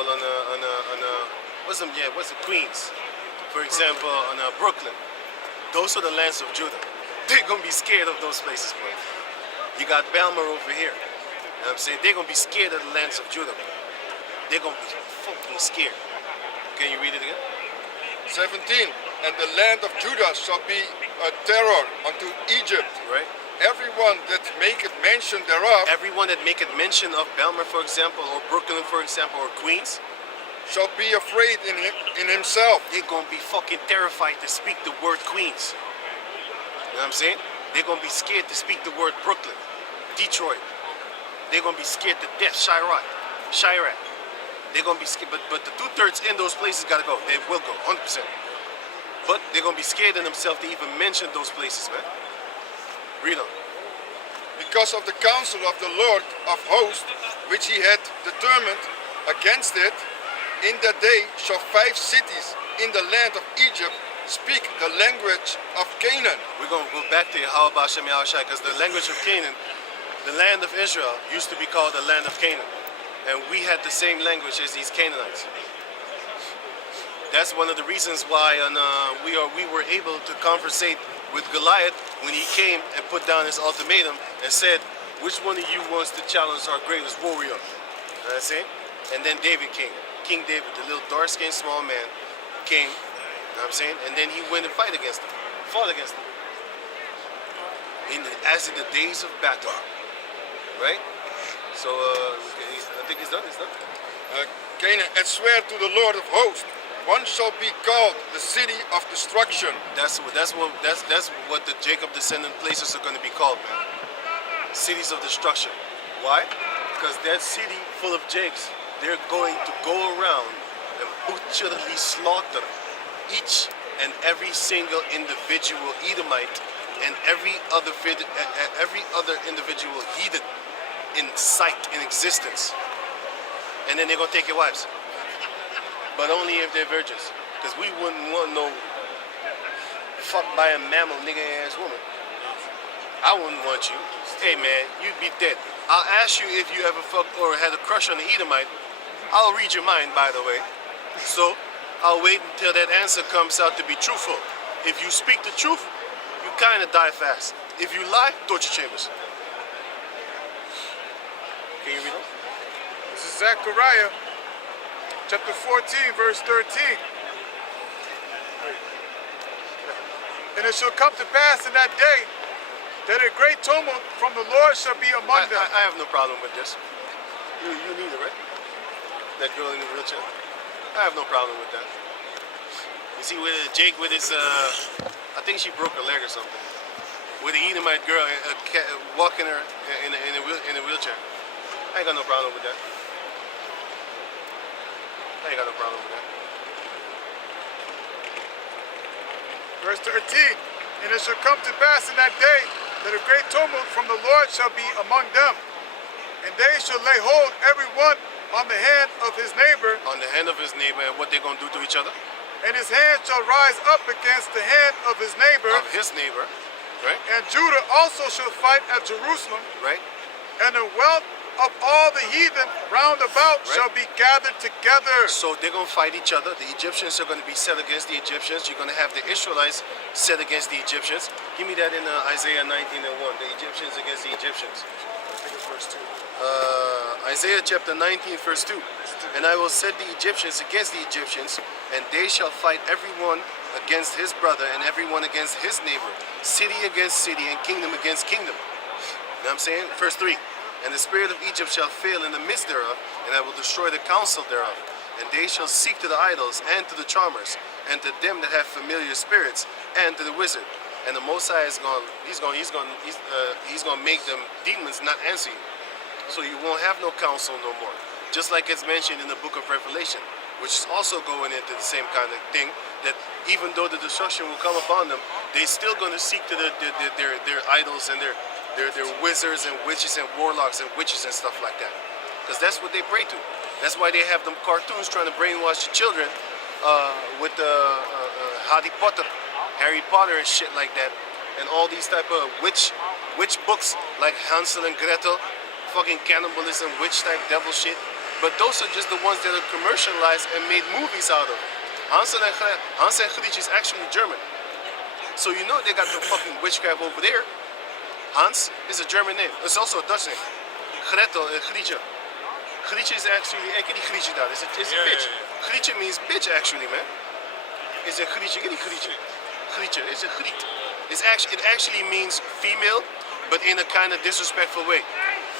what's it, Queens? For example, on Brooklyn. Those are the lands of Judah. They're gonna be scared of those places, bro. You got Belmer over here. You know what I'm saying? They're gonna be scared of the lands of Judah, bro. They're gonna be fucking scared. Can you read it again? 17. And the land of Judah shall be a terror unto Egypt. Right? Everyone that maketh mention thereof Everyone that maketh mention of Belmer, for example, or Brooklyn, for example, or Queens, shall be afraid in himself. they're gonna be fucking terrified to speak the word Queens. You know what I'm saying? They're gonna be scared to speak the word Brooklyn, Detroit. They're gonna be scared to death. Chirac. They're gonna be scared, but the 2/3 in those places gotta go. They will go, 100%. But they're gonna be scared in themselves to even mention those places, man. Read on. Because of the counsel of the Lord of hosts, which he had determined against it, in that day shall 5 cities in the land of Egypt speak the language of Canaan. We're gonna go back to Yahweh Shem Yahushai, because the language of Canaan, the land of Israel, used to be called the land of Canaan. And we had the same language as these Canaanites. That's one of the reasons why we were able to conversate with Goliath when he came and put down his ultimatum and said, which one of you wants to challenge our greatest warrior? You know what I'm saying? And then David came. King David, the little dark-skinned small man, came, you know what I'm saying? And then he went and fought against him. As in the days of battle. Right? So, I think it's done. Canaan, and swear to the Lord of hosts, one shall be called the city of destruction. That's what the Jacob descendant places are going to be called, man. Cities of destruction. Why? Because that city full of Jakes, they're going to go around and butcherly slaughter each and every single individual Edomite and every other individual heathen in sight, in existence. And then they're going to take your wives. But only if they're virgins. Because we wouldn't want no fucked by a mammal nigga ass woman. I wouldn't want you. Hey man, you'd be dead. I'll ask you if you ever fucked or had a crush on the Edomite. I'll read your mind, by the way. So I'll wait until that answer comes out to be truthful. If you speak the truth, you kind of die fast. If you lie, torture chambers. Can you read on? This is Zechariah chapter 14, verse 13. And it shall come to pass in that day that a great tumult from the Lord shall be among them. I have no problem with this. You neither, right? That girl in the wheelchair. I have no problem with that. You see, with Jake with his, I think she broke her leg or something. With the Edomite girl walking her in a wheelchair. I ain't got no problem with that. I ain't got no problem with that. Verse 13. And it shall come to pass in that day that a great tumult from the Lord shall be among them. And they shall lay hold every one on the hand of his neighbor. On the hand of his neighbor, and what they're going to do to each other? And his hand shall rise up against the hand of his neighbor. Of his neighbor, right? And Judah also shall fight at Jerusalem. Right. And the wealth of all the heathen round about shall be gathered together. So they're going to fight each other. The Egyptians are going to be set against the Egyptians. You're going to have the Israelites set against the Egyptians. Give me that in Isaiah 19:1. The Egyptians against the Egyptians. I think it's verse 2. Isaiah chapter 19, verse 2. And I will set the Egyptians against the Egyptians, and they shall fight everyone against his brother and everyone against his neighbor, city against city and kingdom against kingdom. You know what I'm saying? Verse 3. And the spirit of Egypt shall fail in the midst thereof, and I will destroy the counsel thereof. And they shall seek to the idols and to the charmers, and to them that have familiar spirits, and to the wizard. And the Most High is going to make them demons not answer you. So you won't have no counsel no more. Just like it's mentioned in the book of Revelation, which is also going into the same kind of thing, that even though the destruction will come upon them, they're still going to seek to their idols and their wizards and witches and warlocks and witches and stuff like that. Because that's what they pray to. That's why they have them cartoons trying to brainwash the children with Harry Potter and shit like that. And all these type of witch books like Hansel and Gretel, fucking cannibalism, witch type devil shit. But those are just the ones that are commercialized and made movies out of. Hans and Grietje is actually German. So you know they got the fucking witchcraft over there. Hans is a German name. It's also a Dutch name. Gretel and Grietje. Grietje is actually, ken die Grietje daar? It's a bitch. Grietje means bitch actually, man. It's a Grietje, ken die Grietje? Grietje, it's a Griet. It actually means female, but in a kind of disrespectful way.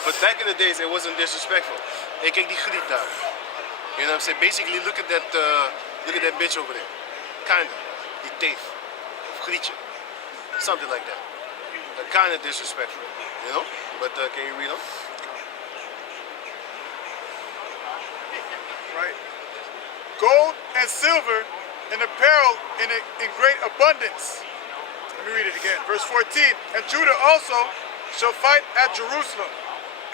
But back in the days, it wasn't disrespectful. Hey, kijk die Griet daar. You know what I'm saying? Basically, look at that bitch over there. Kinda. Die teef. Of Grietje. Something like that. Kind of disrespectful, you know? But can you read on? Right. Gold and silver and apparel in great abundance. Let me read it again. Verse 14. And Judah also shall fight at Jerusalem,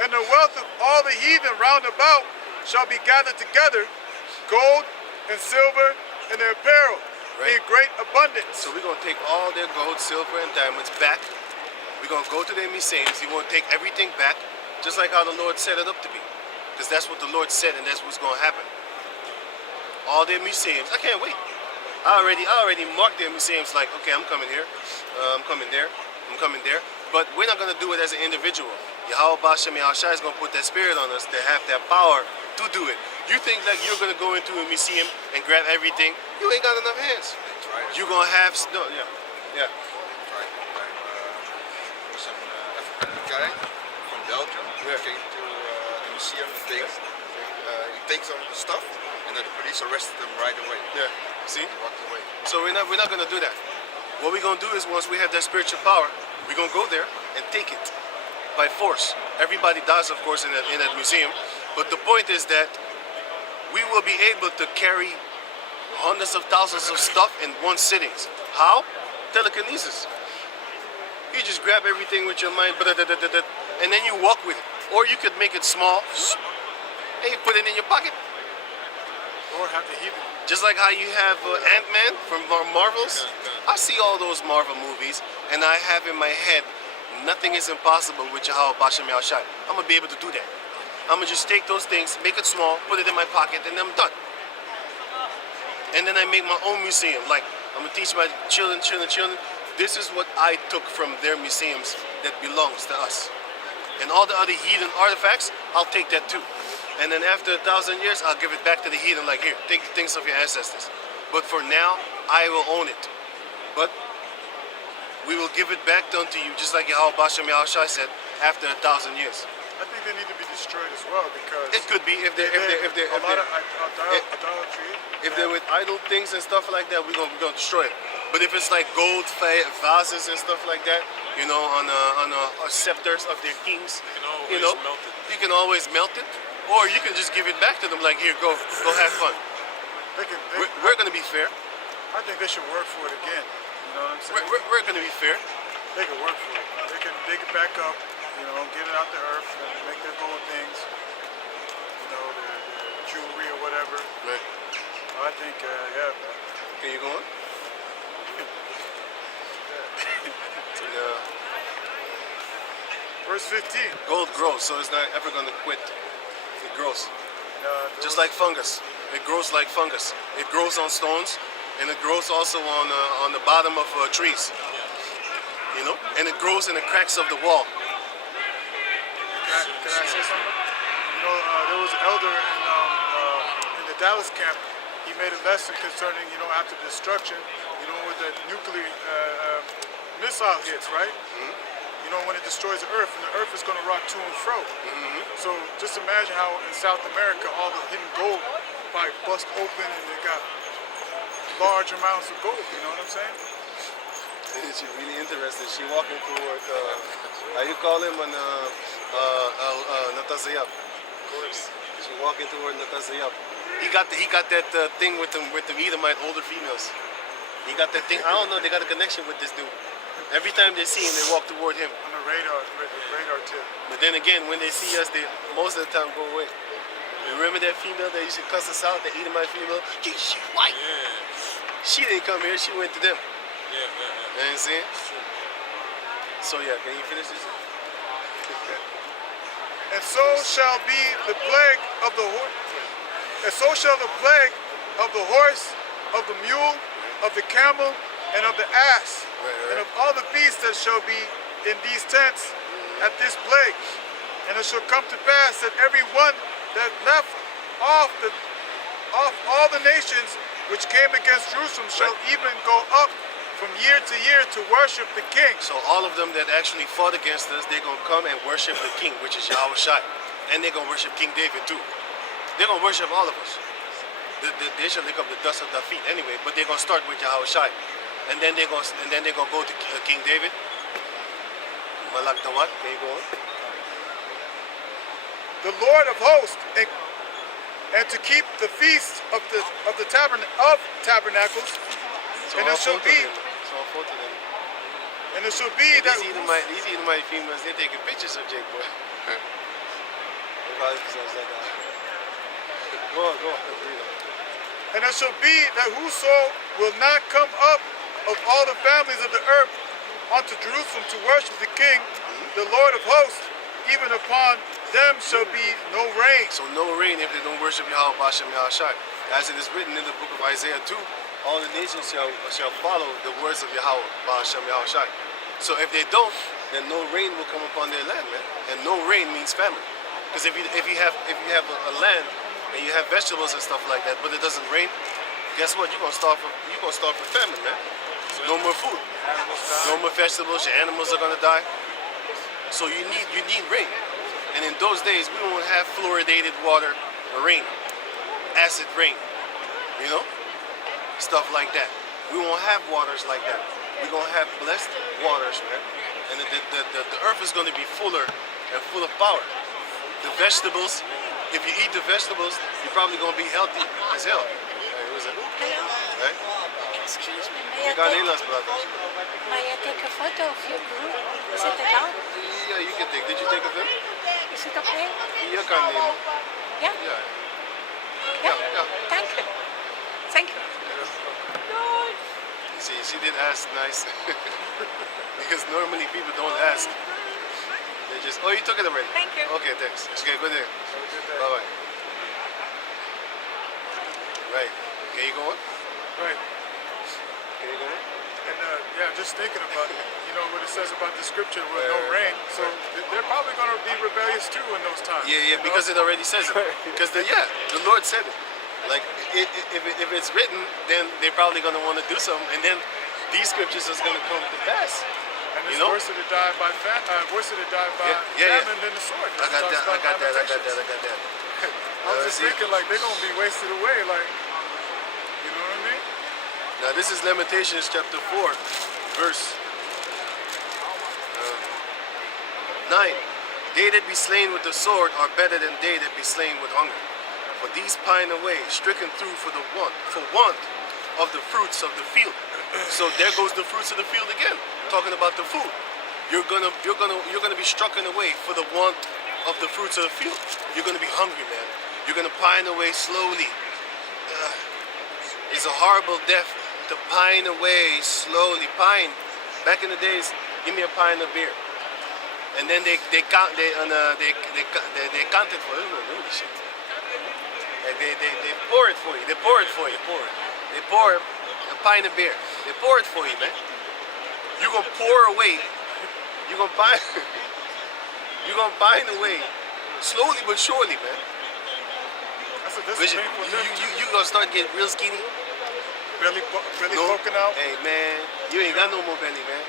and the wealth of all the heathen round about shall be gathered together, gold and silver and their apparel in great abundance. So we're going to take all their gold, silver, and diamonds back. We're going to go to their museums. He won't take everything back, just like how the Lord set it up to be. Because that's what the Lord said, and that's what's going to happen. All their museums. I can't wait. I already marked their museums like, okay, I'm coming here. I'm coming there. I'm coming there. But we're not going to do it as an individual. Yahweh Bashem Yahushua is going to put that spirit on us to have that power to do it. You think like you're going to go into a museum and grab everything. You ain't got enough hands. Right. You're going to have... No, yeah. Some African guy from Belgium came to the museum and he takes some stuff, and then the police arrested him right away. Yeah. See? He walked away. So we're not going to do that. What we're going to do is once we have that spiritual power, we're going to go there and take it by force. Everybody dies, of course, in that museum. But the point is that we will be able to carry hundreds of thousands of stuff in one sitting. How? Telekinesis. You just grab everything with your mind, and then you walk with it. Or you could make it small, and you put it in your pocket. Or have the heathen. Just like how you have Ant-Man from Marvels. I see all those Marvel movies, and I have in my head, nothing is impossible with Yahweh Bashem Yahushua. I'm going to be able to do that. I'm going to just take those things, make it small, put it in my pocket, and I'm done. And then I make my own museum. Like, I'm going to teach my children. This is what I took from their museums that belongs to us. And all the other heathen artifacts, I'll take that too. And then after 1,000 years, I'll give it back to the heathen, like, here, take the things of your ancestors. But for now, I will own it. But we will give it back unto you, just like Yahweh Bashem Yahushua said, after 1,000 years. I think they need to be destroyed as well because It could be if they're idolatry. if they're with idle things and stuff like that, we're gonna destroy it. But if it's like gold vases and stuff like that, you know, on scepters of their kings, You can always melt it. you can always melt it, or you can just give it back to them. Like, here, go have fun. We're gonna be fair. I think they should work for it again. You know what I'm saying? We're gonna be fair. They can work for it. They can dig it back up. You know, get it out the earth and make their gold things. You know, their jewelry or whatever. Right. I think, yeah, man. Can you go on? Yeah. Verse 15. Gold grows, so it's not ever gonna quit. It grows. Just like fungus. It grows like fungus. It grows on stones, and it grows also on the bottom of trees. You know, and it grows in the cracks of the wall. Can I say something? You know, there was an elder in the Dallas camp. He made a lesson concerning, you know, after destruction, you know, with the nuclear missile hits, right? Mm-hmm. You know, when it destroys the earth, and the earth is going to rock to and fro. Mm-hmm. So just imagine how in South America, all the hidden gold probably bust open and they got large amounts of gold, you know what I'm saying? She's really interested. She walking toward, how you call him, Natazayab. Of course. She walking toward Natazayab. He got that thing with the Edomite older females. He got that thing. I don't know. They got a connection with this dude. Every time they see him, they walk toward him. On the radar tip. But then again, when they see us, they most of the time go away. You remember that female that used to cuss us out, the Edomite female? She white. Yeah. She didn't come here. She went to them. Yeah. You know what I'm saying? So yeah, can you finish this? And so shall be the plague of the horse. And so shall the plague of the horse, of the mule, of the camel, and of the ass, and of all the beasts that shall be in these tents at this plague. And it shall come to pass that every one that left off all the nations which came against Jerusalem shall even go up from year to year to worship the king. So all of them that actually fought against us, they're going to come and worship the king, which is Yahweh Shai. And they're going to worship King David too. They're going to worship all of us. They shall lick up the dust of their feet anyway, but they're going to start with Yahweh Shai. And then they're going to go to King David. Malak Dawat, there you go. The Lord of hosts, and to keep the feast of the tabernacles. So and it shall be. So all 4 of them. And it shall be that These Edomite females, they're taking pictures of Jake, boy. Go on. And it shall be that whoso will not come up of all the families of the earth unto Jerusalem to worship the King, the Lord of hosts, even upon them shall be no rain. So no rain if they don't worship Yahweh Bashem Yahushai. As it is written in the book of Isaiah 2, all the nations shall follow the words of Yahweh Bashem Yahushai. So if they don't, then no rain will come upon their land, man. And no rain means famine. Because if you have a land and you have vegetables and stuff like that, but it doesn't rain, guess what? You're gonna starve for famine, man. No more food, no more vegetables. Your animals are gonna die. So you need rain. And in those days, we don't have fluoridated water or rain, acid rain, you know, stuff like that. We won't have waters like that. We're gonna have blessed waters, man. And the earth is gonna be fuller and full of power. The vegetables, if you eat the vegetables, you're probably gonna be healthy as hell. Hey, who's that? Right? Excuse me, You got Nederlands praten. may I take a photo of your group? Is it on? Yeah, you can take. Did you take a film? Is it okay? Je kan nemen. Yeah? Ja. Yeah? Thank you. Thank you. See, she did ask nice. Because normally people don't ask. They just, oh, you took it already? Thank you. Okay, thanks. Okay, good day. Bye-bye. Right. Can you go on? Right. Can you go on? And yeah, just thinking about it, you know what it says about the scripture with no rain. So they're probably going to be rebellious too in those times. Yeah, because it already says it. Because the Lord said it. Like if it's written, then they're probably going to want to do something, and then these scriptures is going to come to pass. And it's You know? worse to die by famine than the sword. I got that. I was just thinking like they're going to be wasted away. Like, you know what I mean? Now this is Lamentations chapter 4, verse 9. They that be slain with the sword are better than they that be slain with hunger. For these pine away, stricken through for want of the fruits of the field. So there goes the fruits of the field again. Talking about the food. You're gonna be stricken away for the want of the fruits of the field. You're gonna be hungry, man. You're gonna pine away slowly. It's a horrible death to pine away slowly. Pine. Back in the days, give me a pint of beer, and then they count it for shit. Like they pour it for you. They pour it for you. They pour a pint of beer. They pour it for you, man. You gonna pour away. You gonna pine. You gonna pine away slowly but surely, man. That's Vision, painful death. you gonna start getting real skinny. Belly poking out. Hey man, you ain't got no more belly, man.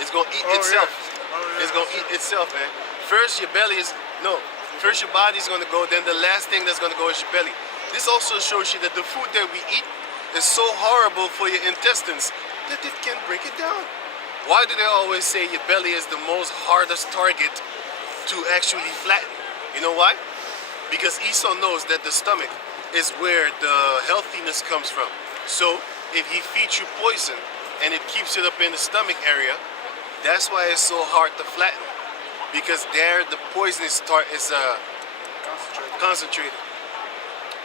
It's gonna eat Oh, itself. yeah. Oh, yeah, It's gonna that's eat itself, man. First your belly is First your body's gonna go, then the last thing that's gonna go is your belly. This also shows you that the food that we eat is so horrible for your intestines that it can break it down. Why do they always say your belly is the most hardest target to actually flatten? You know why? Because Esau knows that the stomach is where the healthiness comes from. So if he feeds you poison and it keeps it up in the stomach area, that's why it's so hard to flatten. Because there the poison is concentrated.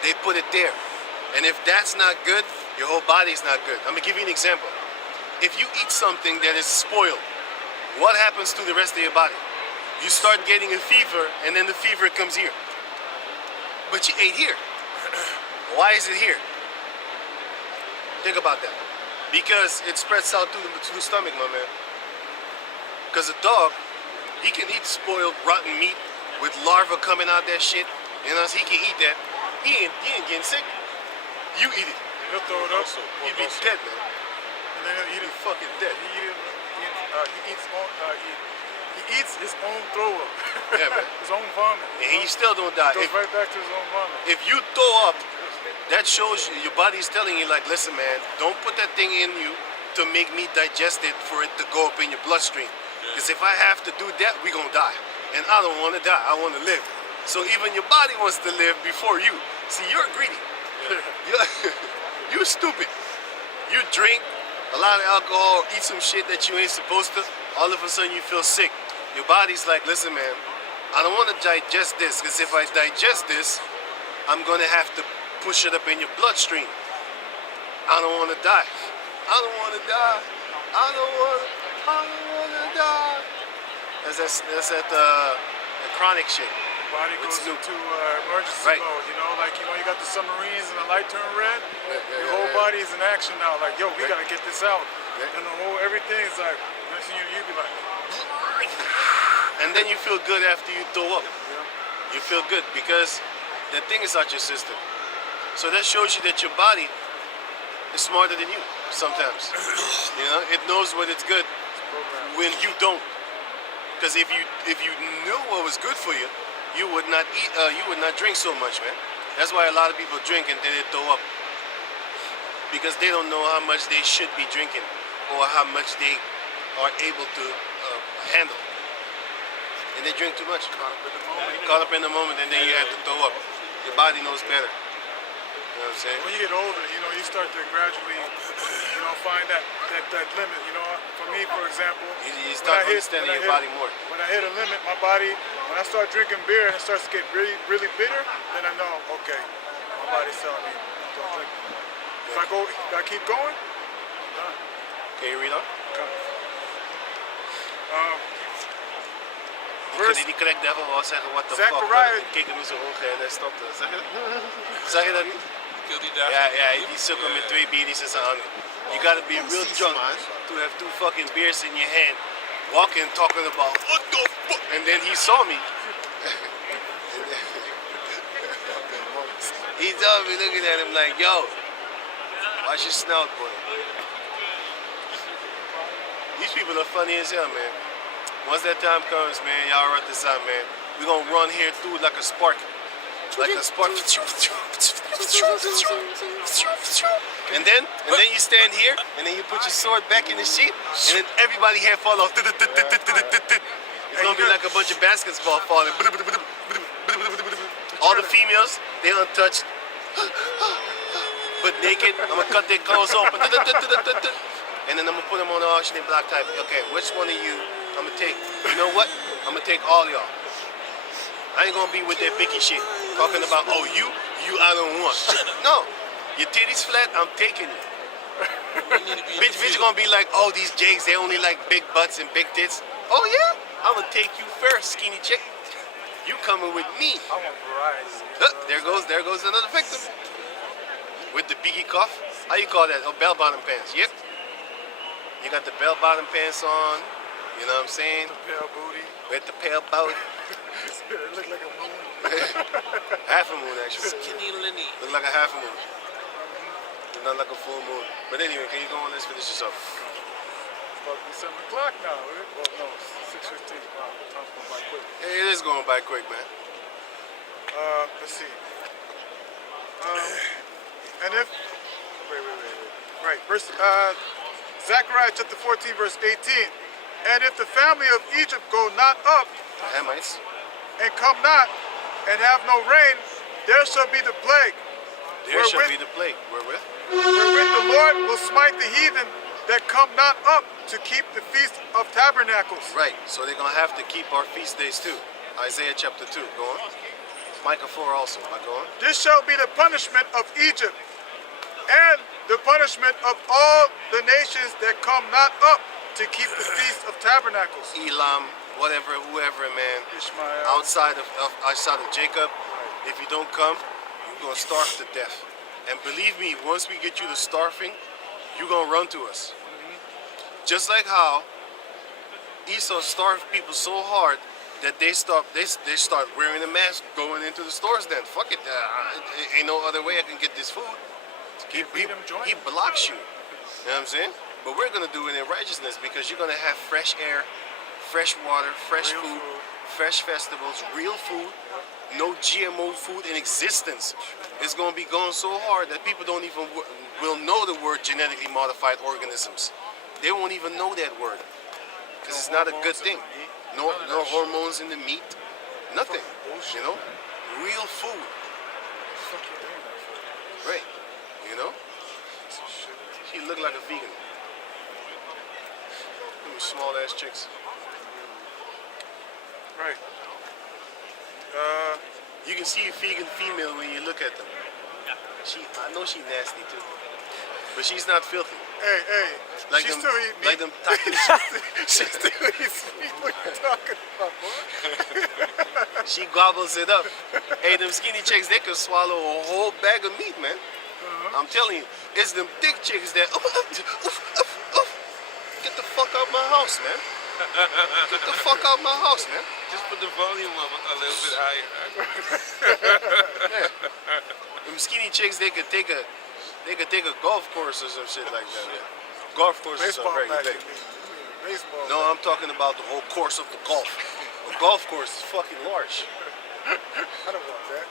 They put it there. And if that's not good, your whole body is not good. I'm gonna give you an example. If you eat something that is spoiled, what happens to the rest of your body? You start getting a fever, and then the fever comes here. But you ate here. Why is it here? Think about that. Because it spreads out to the stomach, my man. Because a dog, he can eat spoiled, rotten meat with larvae coming out that shit. You know, he can eat that. He ain't getting sick. You eat it. He'll throw it up. He'd be dead, man. And then he'll eat it. Fucking dead. He eats his own throw up. Yeah, man. His own vomit. And he still don't die. Goes right back to his own vomit. If you throw up, that shows you, your body's telling you, like, listen, man, don't put that thing in you to make me digest it for it to go up in your bloodstream. Because if I have to do that, we gonna die. And I don't want to die. I want to live. So even your body wants to live before you. See, you're greedy. You're stupid. You drink a lot of alcohol, eat some shit that you ain't supposed to, all of a sudden you feel sick. Your body's like, listen, man, I don't want to digest this, because if I digest this, I'm going to have to push it up in your bloodstream. I don't want to die. I don't want to die. I don't want to die. That's that chronic shit. Body goes into emergency mode, you know, like, you got the submarines and the light turn red, your whole body is in action now, like, yo, we gotta get this out, and the whole, everything is like, next thing you be like, and then you feel good after you throw up. You feel good because that thing is out your system. So that shows you that your body is smarter than you sometimes. You know, it knows when it's good when you don't. Because if you knew what was good for you, you would not eat. You would not drink so much, man. That's why a lot of people drink and then they throw up, because they don't know how much they should be drinking or how much they are able to handle, and they drink too much. Caught up in the moment, and then you have to throw up. Your body knows better. You know what I'm saying? when you get older, you start to gradually, find that limit, for me, for example, You start understanding your body more. when I hit a limit, my body, when I start drinking beer and it starts to get really, really bitter, then I know, okay, my body's telling me, don't drink. If I keep going, I'm done. Can you read on? Okay. Die correct daarvan wel zeggen, what the Zachariah. fuck. Kijk hem in zijn ogen en hij stopte. Zag je dat niet? Kill die daar. Ja, die sukkel met 2 biertjes in zijn handen. You gotta be real drunk to have 2 fucking beers in your hand, walking, talking about, what the fuck? And then he saw me. He saw me looking at him like, yo, watch your snout, boy. These people are funny as hell, man. Once that time comes, man, y'all write this out, man. We gonna run here through like a spark. Like a spark. And then you stand here, and then you put your sword back in the sheath, and then everybody here fall off. It's gonna be like a bunch of basketball falling. All the females, they untouched, but naked. I'm gonna cut their clothes open, and then I'm gonna put them on the auction block type. Okay, which one of you I'm gonna take? You know what? I'm gonna take all y'all. I ain't gonna be with that picky shit. Talking about, oh, you I don't want. No, your titties flat, I'm taking you. Bitch gonna be like, oh, these Jays, they only like big butts and big tits. Oh yeah? I'm gonna take you first, skinny chick. You coming with me. I want variety. There goes another victim. With the biggie cuff. How you call that? Oh, bell bottom pants. Yep. You got the bell bottom pants on. You know what I'm saying? Pale booty. With the pale bout. It looked like a moon. Half a moon, actually. Skinny Lenny. Look like a half a moon. Not like a full moon. But anyway, can you go on? Let's finish this up. It's about to be 7 o'clock now. Well, no, 6:15. Wow, time's going by quick. Hey, it is going by quick, man. Let's see. And if wait. Right, Zechariah chapter 14, verse 18. And if the family of Egypt go not up Hamites. and come not and have no rain, there shall be the plague. There shall be the plague. Wherewith? Wherewith the Lord will smite the heathen that come not up to keep the feast of tabernacles. Right. So they're gonna have to keep our feast days too. Isaiah chapter 2. Go on. Micah 4 also. Go on. This shall be the punishment of Egypt, and the punishment of all the nations that come not up to keep the feast of tabernacles. Elam, whatever, whoever, man. Ishmael. Outside of Jacob, if you don't come, you're gonna starve to death. And believe me, once we get you to starving, you're gonna run to us. Just like how Esau starved people so hard that they start wearing a mask going into the stores. Then fuck it, ain't no other way I can get this food. He blocks you. You know what I'm saying? But we're gonna do it in righteousness because you're gonna have fresh air, fresh water, fresh food, fresh festivals, real food, no GMO food in existence. It's gonna be going so hard that people don't even will know the word genetically modified organisms. They won't even know that word because it's not a good thing. No hormones in the meat, nothing. You know, real food. Right. You know, she look like a vegan. Them small ass chicks. Right. You can see a vegan female when you look at them. I know she nasty too, but she's not filthy. Hey, Like she them, still eat meat. like them tacos. She still eats meat. What you talking about, boy? She gobbles it up. Hey, them skinny chicks, they could swallow a whole bag of meat, man. I'm telling you, it's them thick chicks that get the fuck out my house, man. Get the fuck out my house, man. Just put the volume up a little bit higher. Them skinny chicks, they could take a golf course or some shit like that. Man. Golf course is Baseball very bat. big. Baseball. No, I'm talking about the whole course of the golf. The golf course is fucking large. I don't want that.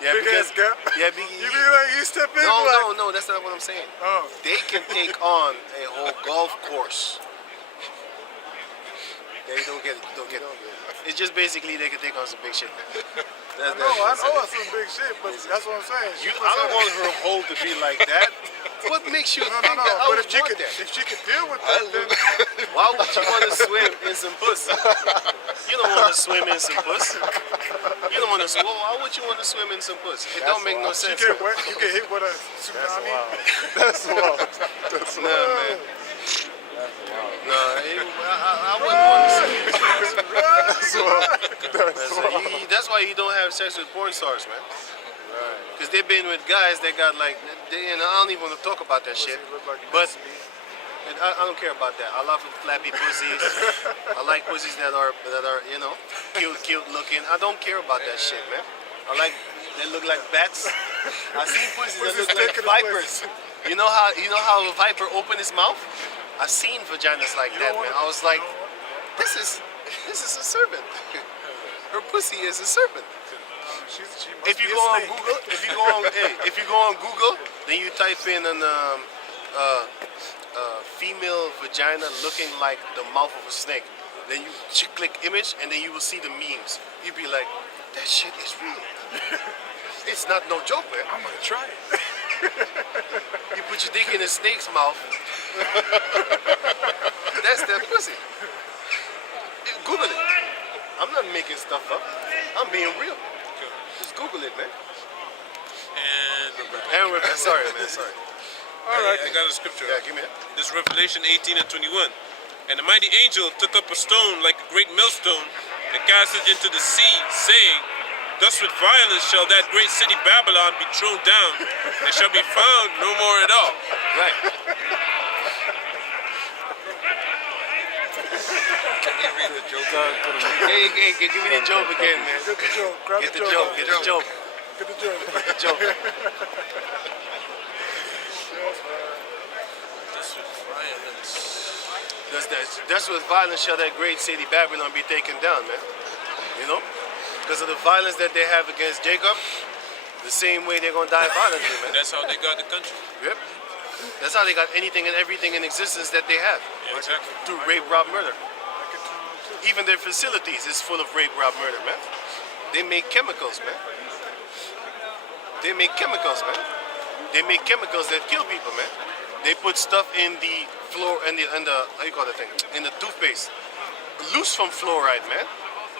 Yeah, Big ass gap. Yeah, You be like, you step in. No, that's not what I'm saying. Oh. They can take on a whole golf course. Yeah, you don't get it. It's just basically they can take on some big shit. I know it's some big shit, but that's what I'm saying. I don't want her whole to be like that. What makes you think that I But would if she want could, that? if she could deal with that, then Why would you want to swim in some pussy? You don't want to swim in some pussy. You don't want to swim. Why would you want to swim in some pussy? It don't make no she sense. get wet, you get hit with a tsunami. That's wild. Nah, man. No, I wouldn't want to swim in some pussy. That's why you don't have sex with porn stars, man. Because they've been with guys that got like, I don't even want to talk about that shit. But I don't care about that. I love flappy pussies. I like pussies that are cute looking. I don't care about that shit, man. I like they look like bats. I seen pussies that look like vipers. You know how a viper open his mouth? I seen vaginas like that, man. I was like, this is a serpent. Her pussy is a serpent. If you go on Google, then you type in an female vagina looking like the mouth of a snake. Then you click image, and then you will see the memes. You'd be like, that shit is real. It's not no joke, man. I'm gonna try it. You put your dick in a snake's mouth. That's that pussy. Google it. I'm not making stuff up. I'm being real. Just Google it, man. And Sorry, man. Sorry. all right, I got a scripture. Yeah, give me that. This is Revelation 18 and 21. And the mighty angel took up a stone like a great millstone and cast it into the sea, saying, thus with violence shall that great city Babylon be thrown down, and shall be found no more at all. Right. Can you read the joke? Hey, give me the joke again, man. Get the joke. Grab Get the the joke. joke. Get the joke. Get the joke. Get the joke. Thus with violence. That's with violence shall that great city Babylon be taken down, man. You know? Because of the violence that they have against Jacob, the same way they're going to die violently, man. That's how they got the country. Yep. That's how they got anything and everything in existence that they have. Yeah, exactly. Through rape, rob, murder. Even their facilities is full of rape, rob, murder, man. They make chemicals, man. They make chemicals, man. They make chemicals that kill people, man. They put stuff in the floor and the how you call that thing? In the toothpaste. Loose from fluoride, man.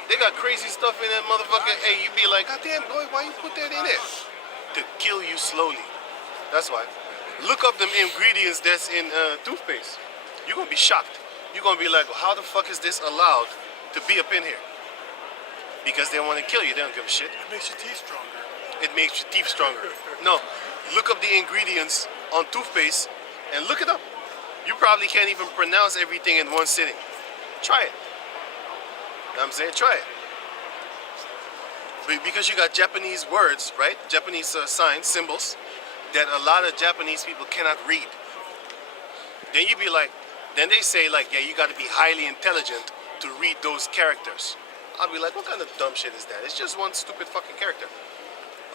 They got crazy stuff in that motherfucker. Hey, you be like, God damn, boy, why you put that in there? To kill you slowly. That's why. Look up them ingredients that's in toothpaste. You're gonna be shocked. you're gonna be like, how the fuck is this allowed to be up in here? Because they want to kill you. They don't give a shit. It makes your teeth stronger. It makes your teeth stronger. No, look up the ingredients on toothpaste and look it up. You probably can't even pronounce everything in one sitting. Try it. You know what I'm saying? Try it. Because you got Japanese words, right? Japanese signs, symbols, that a lot of Japanese people cannot read. Then you be like, then they say like, yeah, you got to be highly intelligent to read those characters. I'll be like, what kind of dumb shit is that? It's just one stupid fucking character.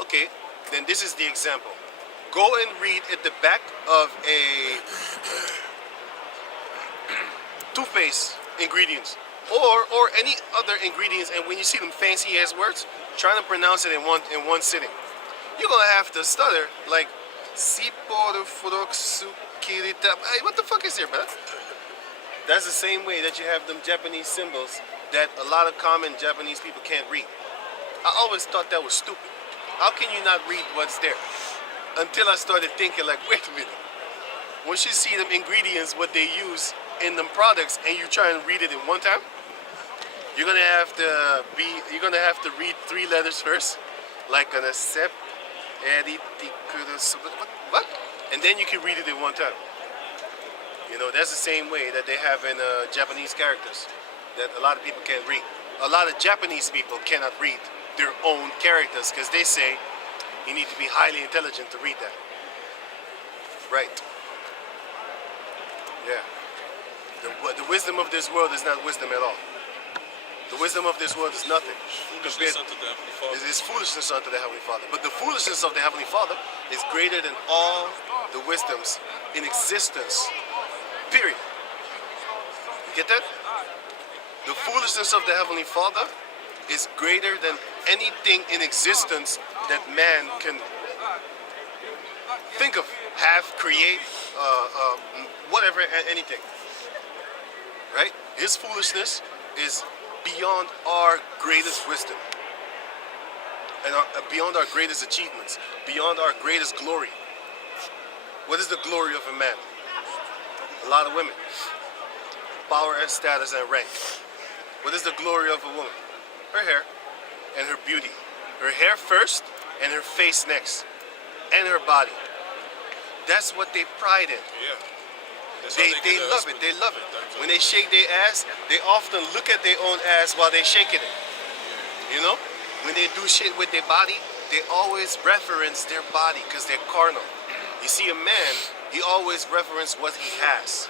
Okay, then this is the example. Go and read at the back of a toothpaste ingredients or any other ingredients, and when you see them fancy ass words, trying to pronounce it in one sitting, you're gonna have to stutter like what the fuck is here, man? That's the same way that you have them Japanese symbols that a lot of common Japanese people can't read. I always thought that was stupid. How can you not read what's there? Until I started thinking like, wait a minute. Once you see them ingredients, what they use in them products, and you try and read it in one time, you're gonna have to read 3 letters first, like an accept, what? And then you can read it in one time. You know, that's the same way that they have in Japanese characters that a lot of people can't read. A lot of Japanese people cannot read their own characters because they say you need to be highly intelligent to read that. Right. Yeah. The wisdom of this world is not wisdom at all. The wisdom of this world is nothing. Foolishness unto the Heavenly Father. It is foolishness unto the Heavenly Father. But the foolishness of the Heavenly Father is greater than all the wisdoms in existence. Period. You get that? The foolishness of the Heavenly Father is greater than anything in existence that man can think of, have, create, whatever, anything. Right? His foolishness is beyond our greatest wisdom and beyond our greatest achievements, beyond our greatest glory. What is the glory of a man? A lot of women. Power and status and rank. What is the glory of a woman? Her hair and her beauty. Her hair first and her face next. And her body. That's what they pride in. Yeah. That's They how get love it. They love it. When they shake their ass, they often look at their own ass while they're shaking it. You know? When they do shit with their body, they always reference their body because they're carnal. You see a man, he always reference what he has.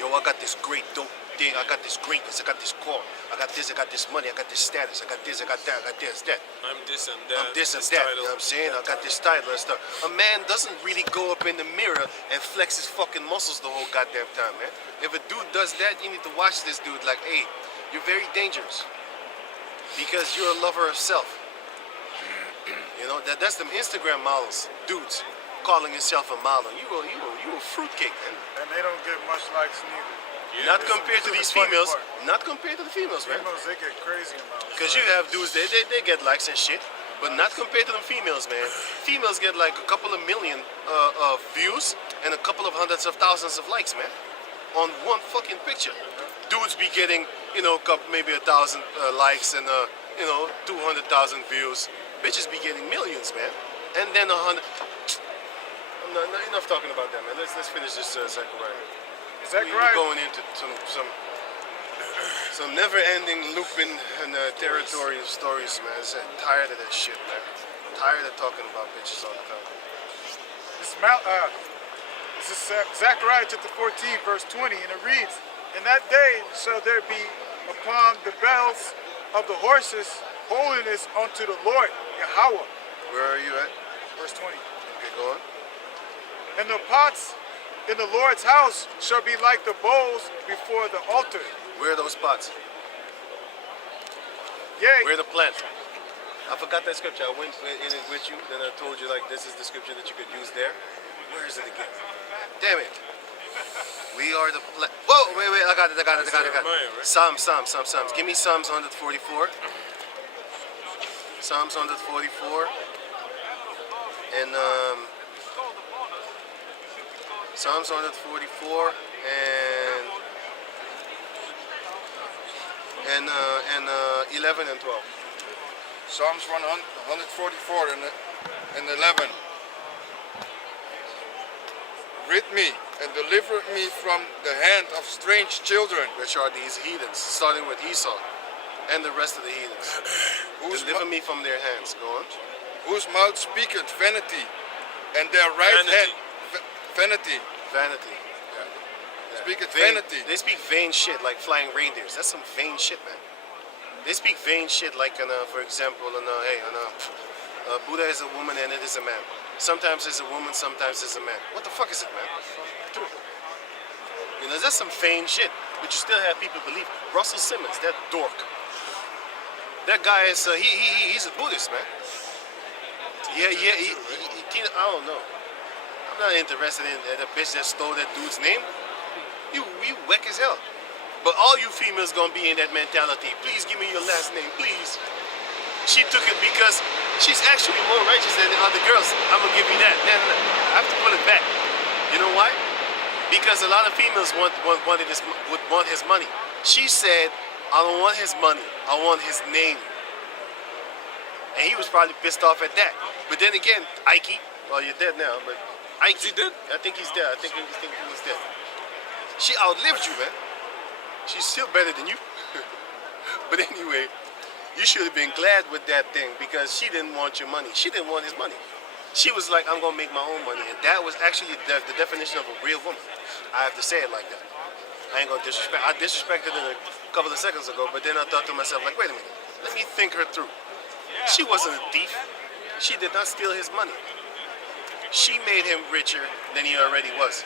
Yo, I got this great dope thing. I got this greatness. I got this core. I got this money. I got this status. I got this, I got that. I got this, that. I'm this and that. I'm this and this that. title. You know what I'm saying? I got this title and stuff. A man doesn't really go up in the mirror and flex his fucking muscles the whole goddamn time, man. If a dude does that, you need to watch this dude like, hey, you're very dangerous. Because you're a lover of self. You know, that's them Instagram models, dudes, calling himself a model. You a fruitcake, man. And they don't get much likes neither. Yeah, Not compared to this these is the funny females. part. Not compared to the females, man. Females, they get crazy amounts. Because you have dudes, they get likes and shit, but not compared to the females, man. Females get like a couple of million views and a couple of hundreds of thousands of likes, man, on one fucking picture. Dudes be getting, you know, maybe 1,000 likes and 200,000 views. Bitches be getting millions, man, and then 100. Not enough talking about that, man. Let's finish this Zechariah. We're Zechariah, going into some never-ending looping and territory of stories, man. I'm tired of that shit, man. I'm tired of talking about bitches all the time. this is Zechariah chapter 14, verse 20, and it reads, "In that day shall there be upon the bells of the horses holiness unto the Lord Yahweh." Where are you at? Verse 20. Okay, go on. "And the pots in the Lord's house shall be like the bowls before the altar. Where are those pots? Yea, Where are the plant? I forgot that scripture. I went in it with you, then I told you like this is the scripture that you could use there. Where is it again? Damn it. We are the plant. Whoa, wait, I got it. Jeremiah, right? Psalms. Give me Psalms 144. Psalms 144. And Psalms 144 and and 11 and 12. Psalms 144 and 11. Rid me and deliver me from the hand of strange children. Which are these heathens, starting with Esau and the rest of the heathens. Deliver me from their hands. Go on. Whose mouth speaketh vanity, and their right Vanity. hand vanity. Vanity. Speaketh Vain. vanity. They speak vain shit like flying reindeers. That's some vain shit, man. They speak vain shit like, for example, Buddha is a woman and it is a man. Sometimes it's a woman, sometimes it's a man. What the fuck is it, man? You know, that's some vain shit. But you still have people believe. Russell Simmons, that dork. That guy is, he's a Buddhist, man. Yeah, I don't know. I'm not interested in the bitch that stole that dude's name. You whack as hell. But all you females gonna be in that mentality. Please give me your last name, please. She took it because she's actually more righteous than the other girls. I'm gonna give you that. No. I have to pull it back. You know why? Because a lot of females would want his money. She said, I don't want his money. I want his name. And he was probably pissed off at that. But then again, Ike, well, you're dead now, but Ike. Is he dead? I think he's dead. I think he was dead. She outlived you, man. She's still better than you. But anyway, you should have been glad with that thing because she didn't want your money. She didn't want his money. She was like, I'm going to make my own money. And that was actually the definition of a real woman. I have to say it like that. I ain't going to disrespect. I disrespected her a couple of seconds ago, but then I thought to myself, like, wait a minute. Let me think her through. She wasn't a thief. She did not steal his money. She made him richer than he already was.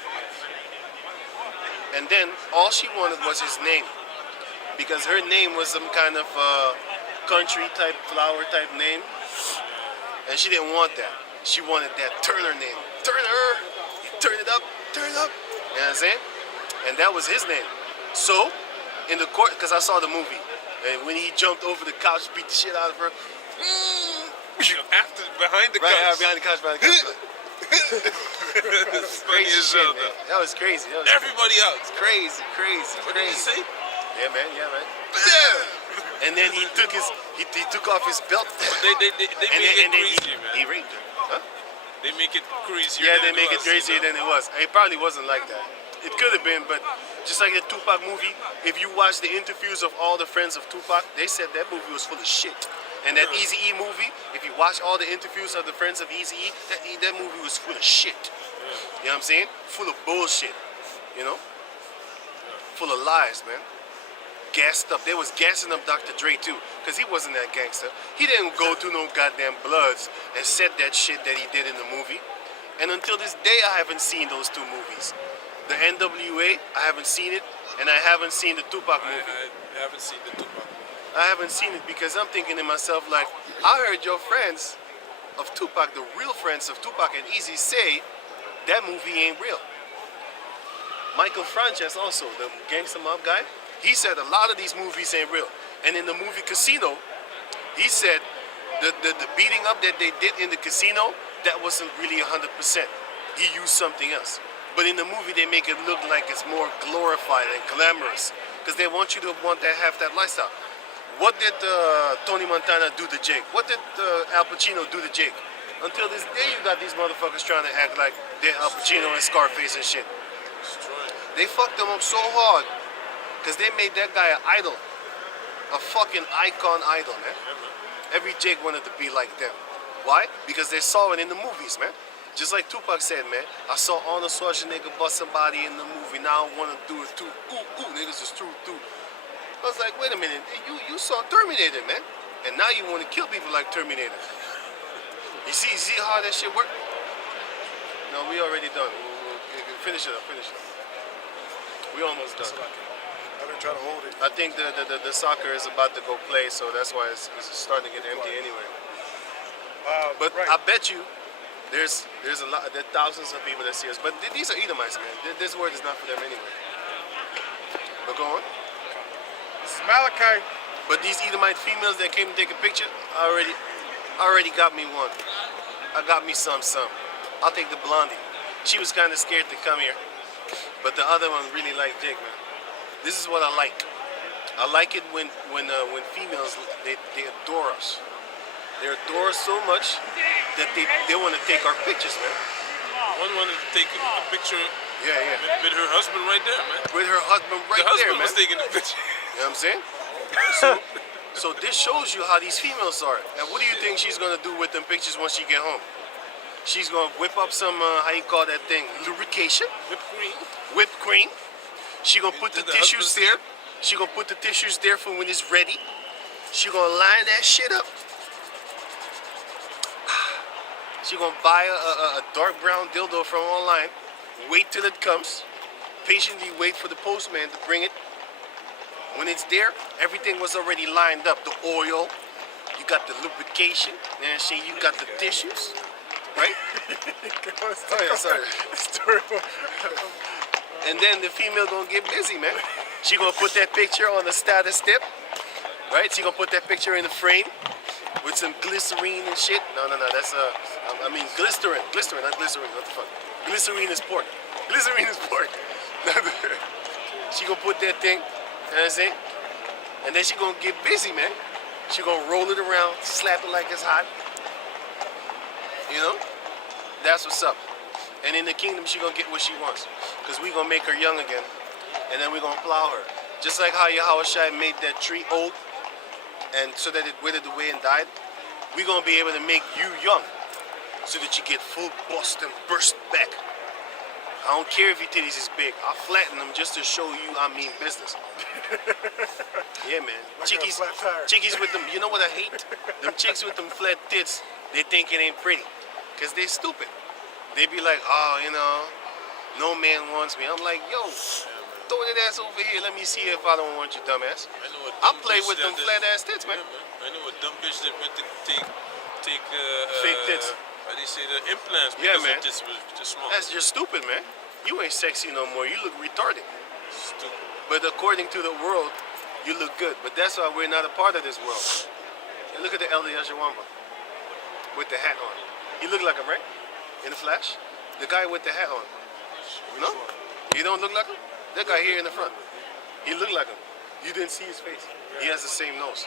And then all she wanted was his name, because her name was some kind of country type, flower type name, and she didn't want that. She wanted that Turner name. Turner! Turn it up, turn it up. You know what I'm saying? And that was his name. So, in the court, because I saw the movie, and when he jumped over the couch, beat the shit out of her. Behind the Right, couch. behind the couch, behind the couch. It's funny Crazy as shit, hell, man. though. That was crazy. That was Everybody out. crazy. What did you say? Yeah, man. And then he took off his belt. They make it crazier, man. he raped her. Huh? They make it crazier. Yeah, they than make it was, crazier you know? than it was. It probably wasn't like that. It could have been, but just like the Tupac movie, if you watch the interviews of all the friends of Tupac, they said that movie was full of shit. And that Eazy-E movie, if you watch all the interviews of the friends of Eazy-E, that movie was full of shit. You know what I'm saying? Full of bullshit. You know? Full of lies, man. Gassed up. They was gassing up Dr. Dre too, because he wasn't that gangster. He didn't go through no goddamn Bloods and said that shit that he did in the movie. And until this day, I haven't seen those two movies. The NWA, I haven't seen it, and I haven't seen the Tupac movie. I haven't seen the Tupac movie. I haven't seen it because I'm thinking to myself, like, I heard your friends of Tupac, the real friends of Tupac and Eazy, say that movie ain't real. Michael Frances also, the gangster mob guy, he said a lot of these movies ain't real. And in the movie Casino, he said the beating up that they did in the casino, that wasn't really 100%. He used something else. But in the movie, they make it look like it's more glorified and glamorous because they want you to want to have that lifestyle. What did Tony Montana do to Jake? What did Al Pacino do to Jake? Until this day, you got these motherfuckers trying to act like they're Al Pacino and Scarface and shit. They fucked them up so hard because they made that guy an idol. A fucking icon idol, man. Every Jake wanted to be like them. Why? Because they saw it in the movies, man. Just like Tupac said, man, I saw Arnold Schwarzenegger bust somebody in the movie. Now I want to do it too. Ooh, niggas is true, too. I was like, wait a minute, you saw Terminator, man. And now you want to kill people like Terminator. You see how that shit work? No, we already done. We'll finish it up. We almost done. I've been trying to hold it. I think the soccer is about to go play, so that's why it's starting to get empty anyway. But right. I bet you there's a lot, there are thousands of people that see us. But these are Edomites, man. This word is not for them anyway. But go on. This is Malachi. But these Edomite females that came to take a picture, I already got me one. I got me some. I'll take the blondie. She was kind of scared to come here, but the other one really liked Jake, man. This is what I like. I like it when females they adore us. They adore us so much that they want to take our pictures, man. One wanted to take a picture Yeah, yeah. with her husband right there, man. With her husband right The husband there, man. was taking the picture. You know what I'm saying? So this shows you how these females are. Now, what do you think she's gonna do with them pictures once she get home? She's gonna whip up some how you call that thing, lubrication, Whipped cream. whipped cream. She gonna put the Into the tissues husband's there. She gonna put the tissues there for when it's ready. She gonna line that shit up. She gonna buy a dark brown dildo from online. Wait till it comes. Patiently wait for the postman to bring it. When it's there, everything was already lined up. The oil, you got the lubrication, and see you got the tissues, right? Oh yeah, sorry. And then the female gonna get busy, man. She gonna put that picture on the status tip, right? She gonna put that picture in the frame with some glycerine and shit. No, that's I mean glycerin, not glycerine. What the fuck? Glycerine is pork. Glycerine is pork. She gonna put that thing, you know what I'm saying? And then she gonna get busy, man. She gonna roll it around, slap it like it's hot. You know? That's what's up. And in the kingdom, she gonna get what she wants. Because we gonna make her young again. And then we gonna plow her. Just like how Yahushua made that tree old, and so that it withered away and died, we gonna be able to make you young. So that you get full bust and burst back. I don't care if your titties is big. I'll flatten them just to show you I mean business. Yeah, man. Like Chickies, a flat tire. chickies with them, you know what I hate? Them chicks with them flat tits, they think it ain't pretty. Because they stupid. They be like, oh, you know, no man wants me. I'm like, yo, throw that ass over here. Let me see if I don't want you, dumbass. I know a I dumb play bitch with them that flat ass tits, man. Yeah, man. I know a dumb bitch that went to take Fake tits. How do you say the implants? Yeah, Because man. This was just small. That's just stupid, man. You ain't sexy no more. You look retarded. Stupid. But according to the world, you look good. But that's why we're not a part of this world. And look at the elder Yashawamba with the hat on. He look like him, right? In the flash? The guy with the hat on. No? You don't look like him? That guy here in the front. He looked like him. You didn't see his face. He has the same nose.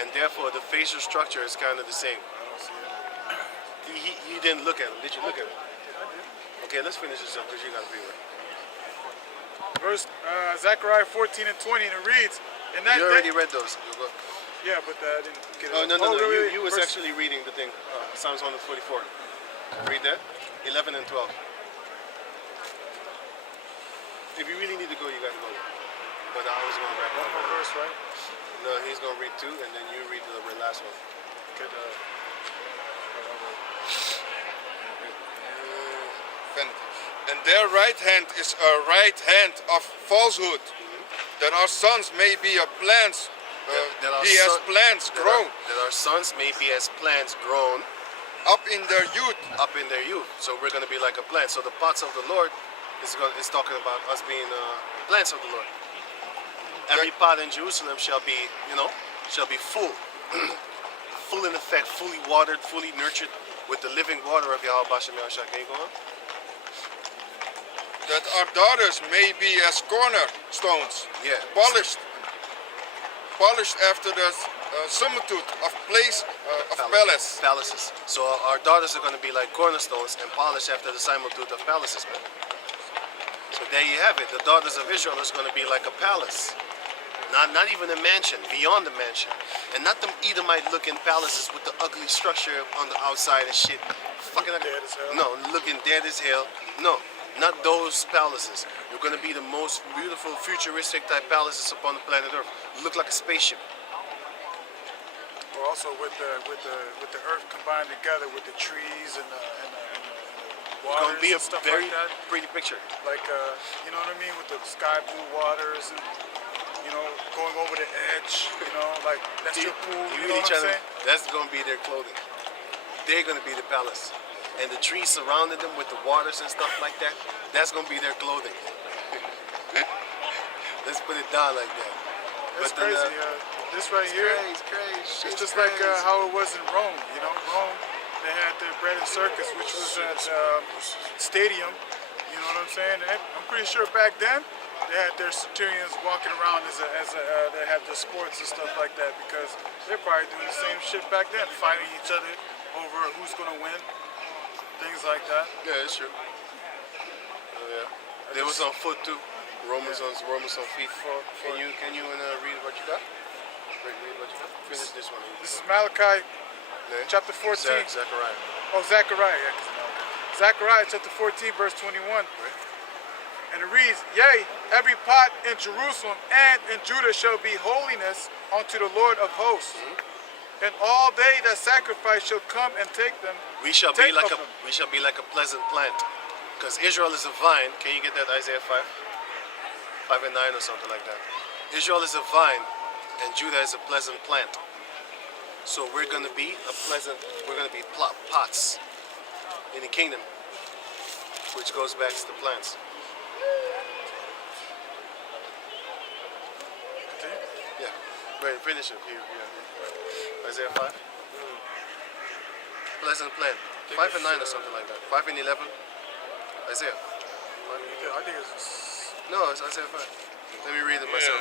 And therefore, the facial structure is kind of the same. You didn't look at him. Did you look at him? Okay, let's finish this up because you got to be right. Verse Zechariah 14 and 20, and it reads, and that You already day, read those. yeah, but I didn't get it. Oh, no. Really? You was Verse- actually reading the thing. Psalms 144. Read that. 11 and 12. If you really need to go, you got to go. But I was going to wrap One up. more verse, right? No, he's going to read 2, and then you read the last one. Good, And their right hand is a right hand of falsehood, that our sons may be a plants, That our be as son- plants grown That our sons may be as plants grown up in their youth. up in their youth. So we're going to be like a plant. So the pots of the Lord is talking about us being plants of the Lord. Every pot in Jerusalem shall be, shall be full. Full in effect, fully watered, fully nurtured with the living water of Yahweh Bashem Yahushua. Can you go on? That our daughters may be as cornerstones, Yeah. polished after the similitude of place of palace. Palaces. So our daughters are going to be like cornerstones and polished after the similitude of palaces, man. So there you have it. The daughters of Israel is going to be like a palace. Not even a mansion, beyond the mansion. And not them Edomite looking palaces with the ugly structure on the outside and shit. Fucking ugly. Dead as hell. No, looking dead as hell. No, not those palaces. You're going to be the most beautiful, futuristic type palaces upon the planet Earth. Look like a spaceship. Or also with the earth combined together with the trees and the It's waters going to be a and stuff very like that. pretty picture. Like you know what I mean, with the sky blue waters and going over the edge. Like that's your pool. You know really what I'm trying saying? That's going to be their clothing. They're going to be the palace. And the trees surrounding them with the waters and stuff like that, that's going to be their clothing. Let's put it down like that. It's But then, crazy. This right here, It's crazy. it's just like how it was in Rome. Rome, they had the bread and circus, which was at stadium. You know what I'm saying? And I'm pretty sure back then they had their centurions walking around they have their sports and stuff like that, because they're probably doing the same shit back then, fighting each other over who's gonna win, things like that. Yeah, it's true. Yeah. They was on foot too. Romans on feet. Can you read what you got? Read what you got. Finish this one. This is Malachi Yeah. chapter 14. Zechariah. Oh, Zechariah. Yeah, 'cause Zechariah chapter 14, verse 21. And it reads, Yea, every pot in Jerusalem and in Judah shall be holiness unto the Lord of hosts. And all they that sacrifice shall come and take them. We shall Take be like of a them. pleasant plant, because Israel is a vine. Can you get that Isaiah 5 and 9 or something like that? Israel is a vine, and Judah is a pleasant plant. So we're gonna be pots in the kingdom, which goes back to the plants. Yeah, right. Finish it here. Isaiah 5. Pleasant plant. 5 and 9 or something like that. 5 and 11. Isaiah. I think it's... No, it's Isaiah 5. Let me read it myself.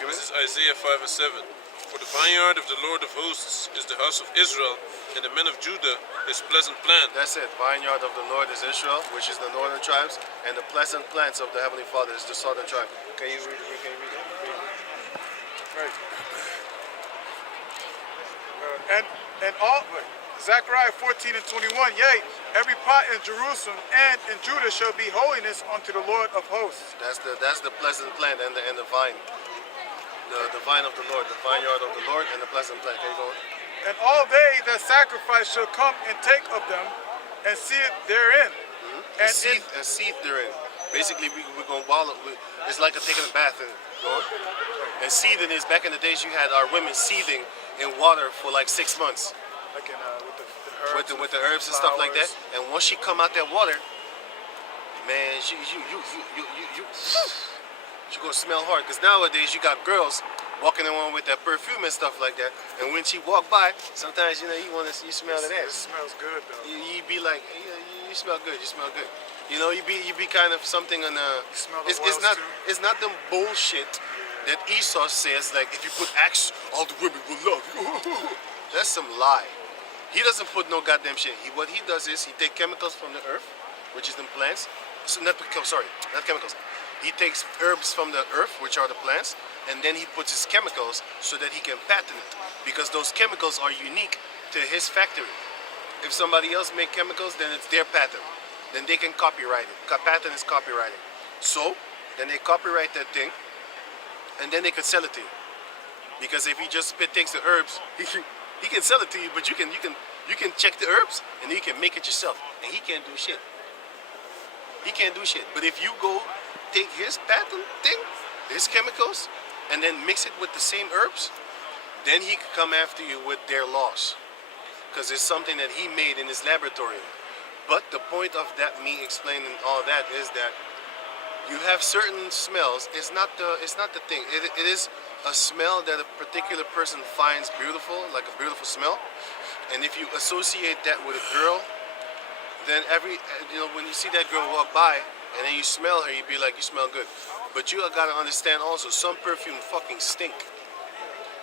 But this is Isaiah 5 and 7. For the vineyard of the Lord of hosts is the house of Israel, and the men of Judah his pleasant plant. That's it. Vineyard of the Lord is Israel, which is the northern tribes, and the pleasant plants of the Heavenly Father is the southern tribe. Can you read it? Can you read it? Right. And all... Zechariah 14 and 21, Yea, every pot in Jerusalem and in Judah shall be holiness unto the Lord of hosts. That's the pleasant plant and the vine. The vine of the Lord, the vineyard of the Lord and the pleasant plant. Can you go on? And all they that sacrifice shall come and take of them and see it therein. And seethe therein. Basically, we're going to wallow. It's like taking a bath in it. Go on. And seething is, back in the days, you had our women seething in water for like 6 months. Like in, with the herbs and stuff like that. And once she come out that water, man, she gonna smell hard. Cause nowadays you got girls walking around with that perfume and stuff like that. And when she walk by, sometimes you smell that ass. It smells good though. You be like, you smell good. You smell good. You know, you be kind of something on a. It's not them bullshit that Esau says, like, if you put axe, all the women will love you. That's some lie. He doesn't put no goddamn shit. What he does is he take chemicals from the earth, which is the plants. So not chemicals. He takes herbs from the earth, which are the plants, and then he puts his chemicals so that he can patent it, because those chemicals are unique to his factory. If somebody else make chemicals, then it's their patent. Then they can copyright it. Patent is copyrighting. So then they copyright that thing, and then they could sell it to you. Because if he just takes the herbs, he can sell it to you, but you can check the herbs and you can make it yourself, and he can't do shit. He can't do shit. But if you go take his patent thing, his chemicals, and then mix it with the same herbs, then he can come after you with their laws, because it's something that he made in his laboratory. But the point of that, me explaining all that, is that you have certain smells. It's not the thing. It is a smell that a particular person finds beautiful, like a beautiful smell. And if you associate that with a girl, then when you see that girl walk by and then you smell her, you be like, you smell good. But you gotta understand also, some perfume fucking stink.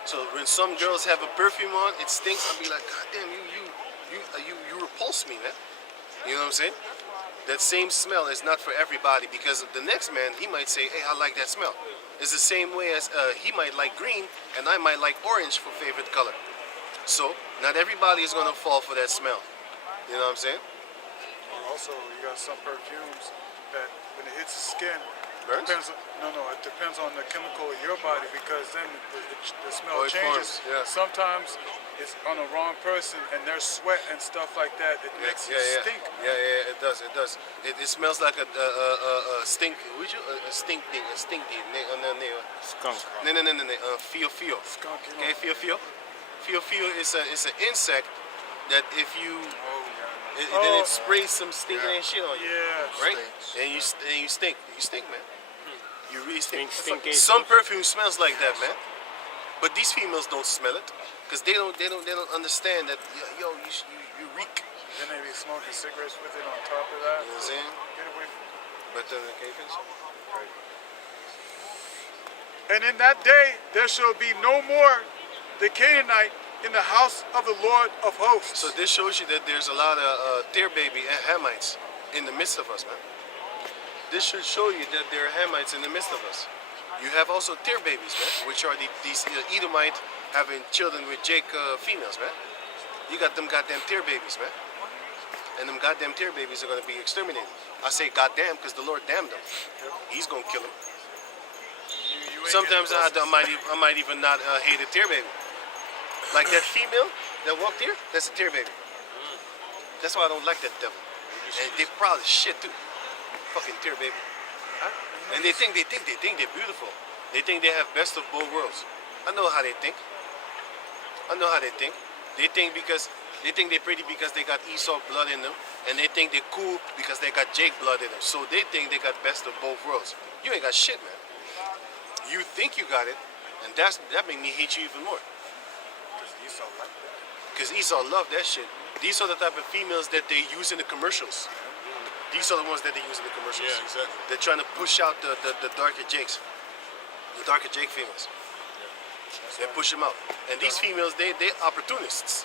So when some girls have a perfume on, it stinks. I'll be like, God damn, you repulse me, man. You know what I'm saying? That same smell is not for everybody, because the next man, he might say, hey, I like that smell. It's the same way as he might like green and I might like orange for favorite color. So not everybody is gonna fall for that smell. You know what I'm saying? Also, you got some perfumes that when it hits the skin, burns? It depends on the chemical in your body, because then the smell it changes. forms, yeah. Sometimes it's on the wrong person and their sweat and stuff like that. It makes it stink. Yeah, it does. It smells like a stink. Would you a stink thing? A stink thing? Skunk. No. Fio. Skunk, you know. Okay, fio. Fio is an insect that if you then it sprays some stinking ass shit on you. Yeah. Right? And you stink. You stink, man. You really stink. Stinky. Some perfume smells like that, man. But these females don't smell it, because they don't understand that you reek. Then they be smoking cigarettes with it on top of that. You know what I'm saying? Get away from it. But can you finish? Right. And in that day there shall be no more the Canaanite in the house of the Lord of hosts. So this shows you that there's a lot of tear baby and Hamites in the midst of us, man. This should show you that there are Hamites in the midst of us. You have also tear babies, man, which are these Edomite having children with Jake females, man. You got them goddamn tear babies, man. And them goddamn tear babies are going to be exterminated. I say goddamn because the Lord damned them. He's going to kill them. You ain't Sometimes I getting might even not hate a tear baby. Like that female that walked here, that's a tear baby. That's why I don't like that devil. And they proud as shit too. Fucking tear baby. Huh? And they think they're beautiful. They think they have best of both worlds. I know how they think. I know how they think. They think they're pretty because they got Esau blood in them, and they think they're cool because they got Jake blood in them. So they think they got best of both worlds. You ain't got shit, man. You think you got it, and that made me hate you even more. Esau like that. Because Esau loved that shit. These are the type of females that they use in the commercials. These are the ones that they use in the commercials. Yeah, exactly. They're trying to push out the darker Jakes. The darker Jake females. They push them out. And these females, they opportunists.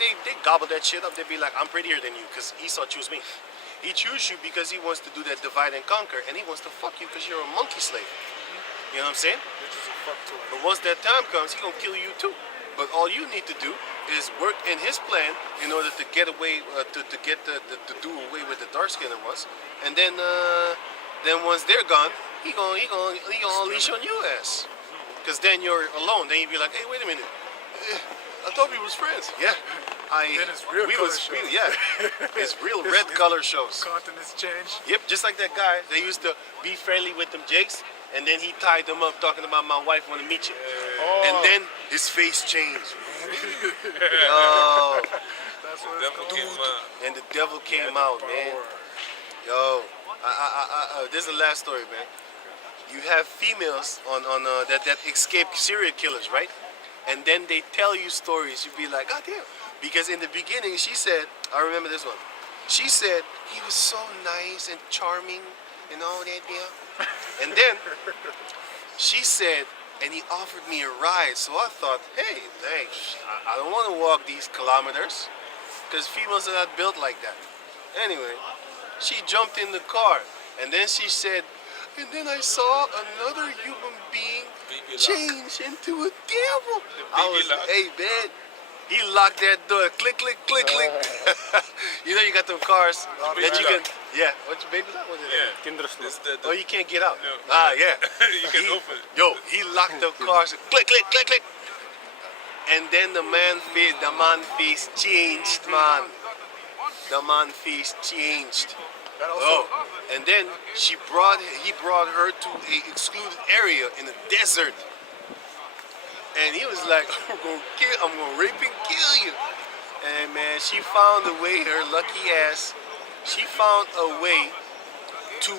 They gobble that shit up. They be like, I'm prettier than you because Esau chose me. He chose you because he wants to do that divide and conquer, and he wants to fuck you because you're a monkey slave. You know what I'm saying? Bitches a fuck toy. But once that time comes, he gonna kill you too. But all you need to do is work in his plan in order to get away, to do away with the dark skinned ones. And then once they're gone, he gonna unleash on your ass. Cause then you're alone. Then you be like, hey, wait a minute. I thought we was friends. Yeah. Then it's real color shows. Yeah. It's real red color shows. Continents change. Yep, just like that guy. They used to be friendly with them Jakes, and then he tied them up talking about my wife want to meet you. And then his face changed. Oh, That's what Devil it's came called. out. and the devil came out, man. Yo, this is the last story, man. You have females on that escape serial killers, right? And then they tell you stories. You be like, God damn. Because in the beginning, she said, I remember this one. She said he was so nice and charming and all that deal. And then she said, and he offered me a ride. So I thought, hey, thanks. I don't want to walk these kilometers because females are not built like that. Anyway, she jumped in the car, and then she said, and then I saw another human being Baby lock. change into a devil. I baby was, lock. hey man, he locked that door. Click, click, click, click. You know you got them cars Baby that you lock. can, yeah. What's your baby lock? What's it? Yeah. This Oh, you can't get out. No. Ah, yeah. You can open. Yo, he locked the cars. Click, click, click, click. And then the man face changed, man. The man face changed. That also, Oh, and then he brought her to a excluded area in the desert. And he was like, I'm gonna rape and kill you. And man, she found a way, her lucky ass, she found a way to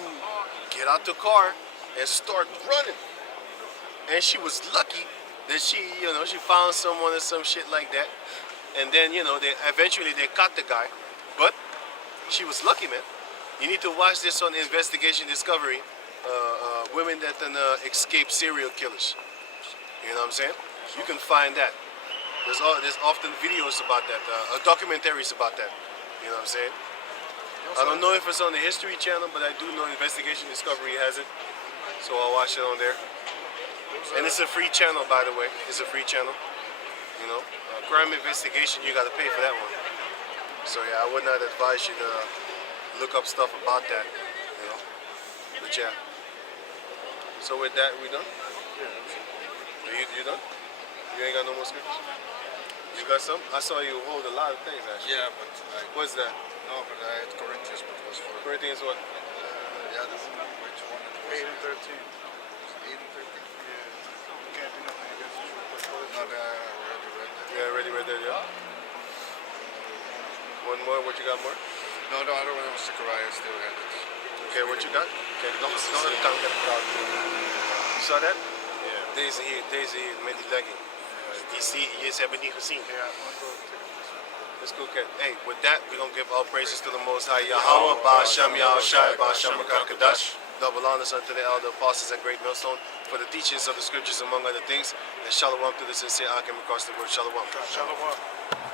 get out the car and start running. And she was lucky that she found someone or some shit like that. And then, they eventually caught the guy. But she was lucky, man. You need to watch this on Investigation Discovery. Women that escape serial killers. You know what I'm saying? You can find that. There's often videos about that, documentaries about that. You know what I'm saying? I don't know if it's on the History Channel, but I do know Investigation Discovery has it. So I'll watch it on there. And it's a free channel, by the way. It's a free channel. Crime investigation, you got to pay for that one. So yeah, I would not advise you to look up stuff about that. But yeah. So with that, we done? Yeah. You done? You ain't got no more scriptures? You got some? I saw you hold a lot of things actually. Yeah, but What's that? no, but I had Corinthians, but it was for Corinthians what? yeah, the which one it was? 8 and 13. 8 and 13. You can't do nothing against the truth. No, I already read that. Yeah, ready right there, yeah. One more, what you got more? No, the other one was Zechariah. Still had it. Okay, what you got? Okay, nog een tank heb ik gehad. You saw that? Yeah. Deze hier met die legging. Ze hebben niet gezien. Let's go, okay. Hey, with that, we're going to give all praises to the Most High Yahweh, Ba'Shem Yahushai, Ba'Shem Makakadash. Double honors unto the elder apostles at Great Millstone for the teachings of the scriptures, among other things. And shalom to the sincere Akim across the word. Shalom. Shalom.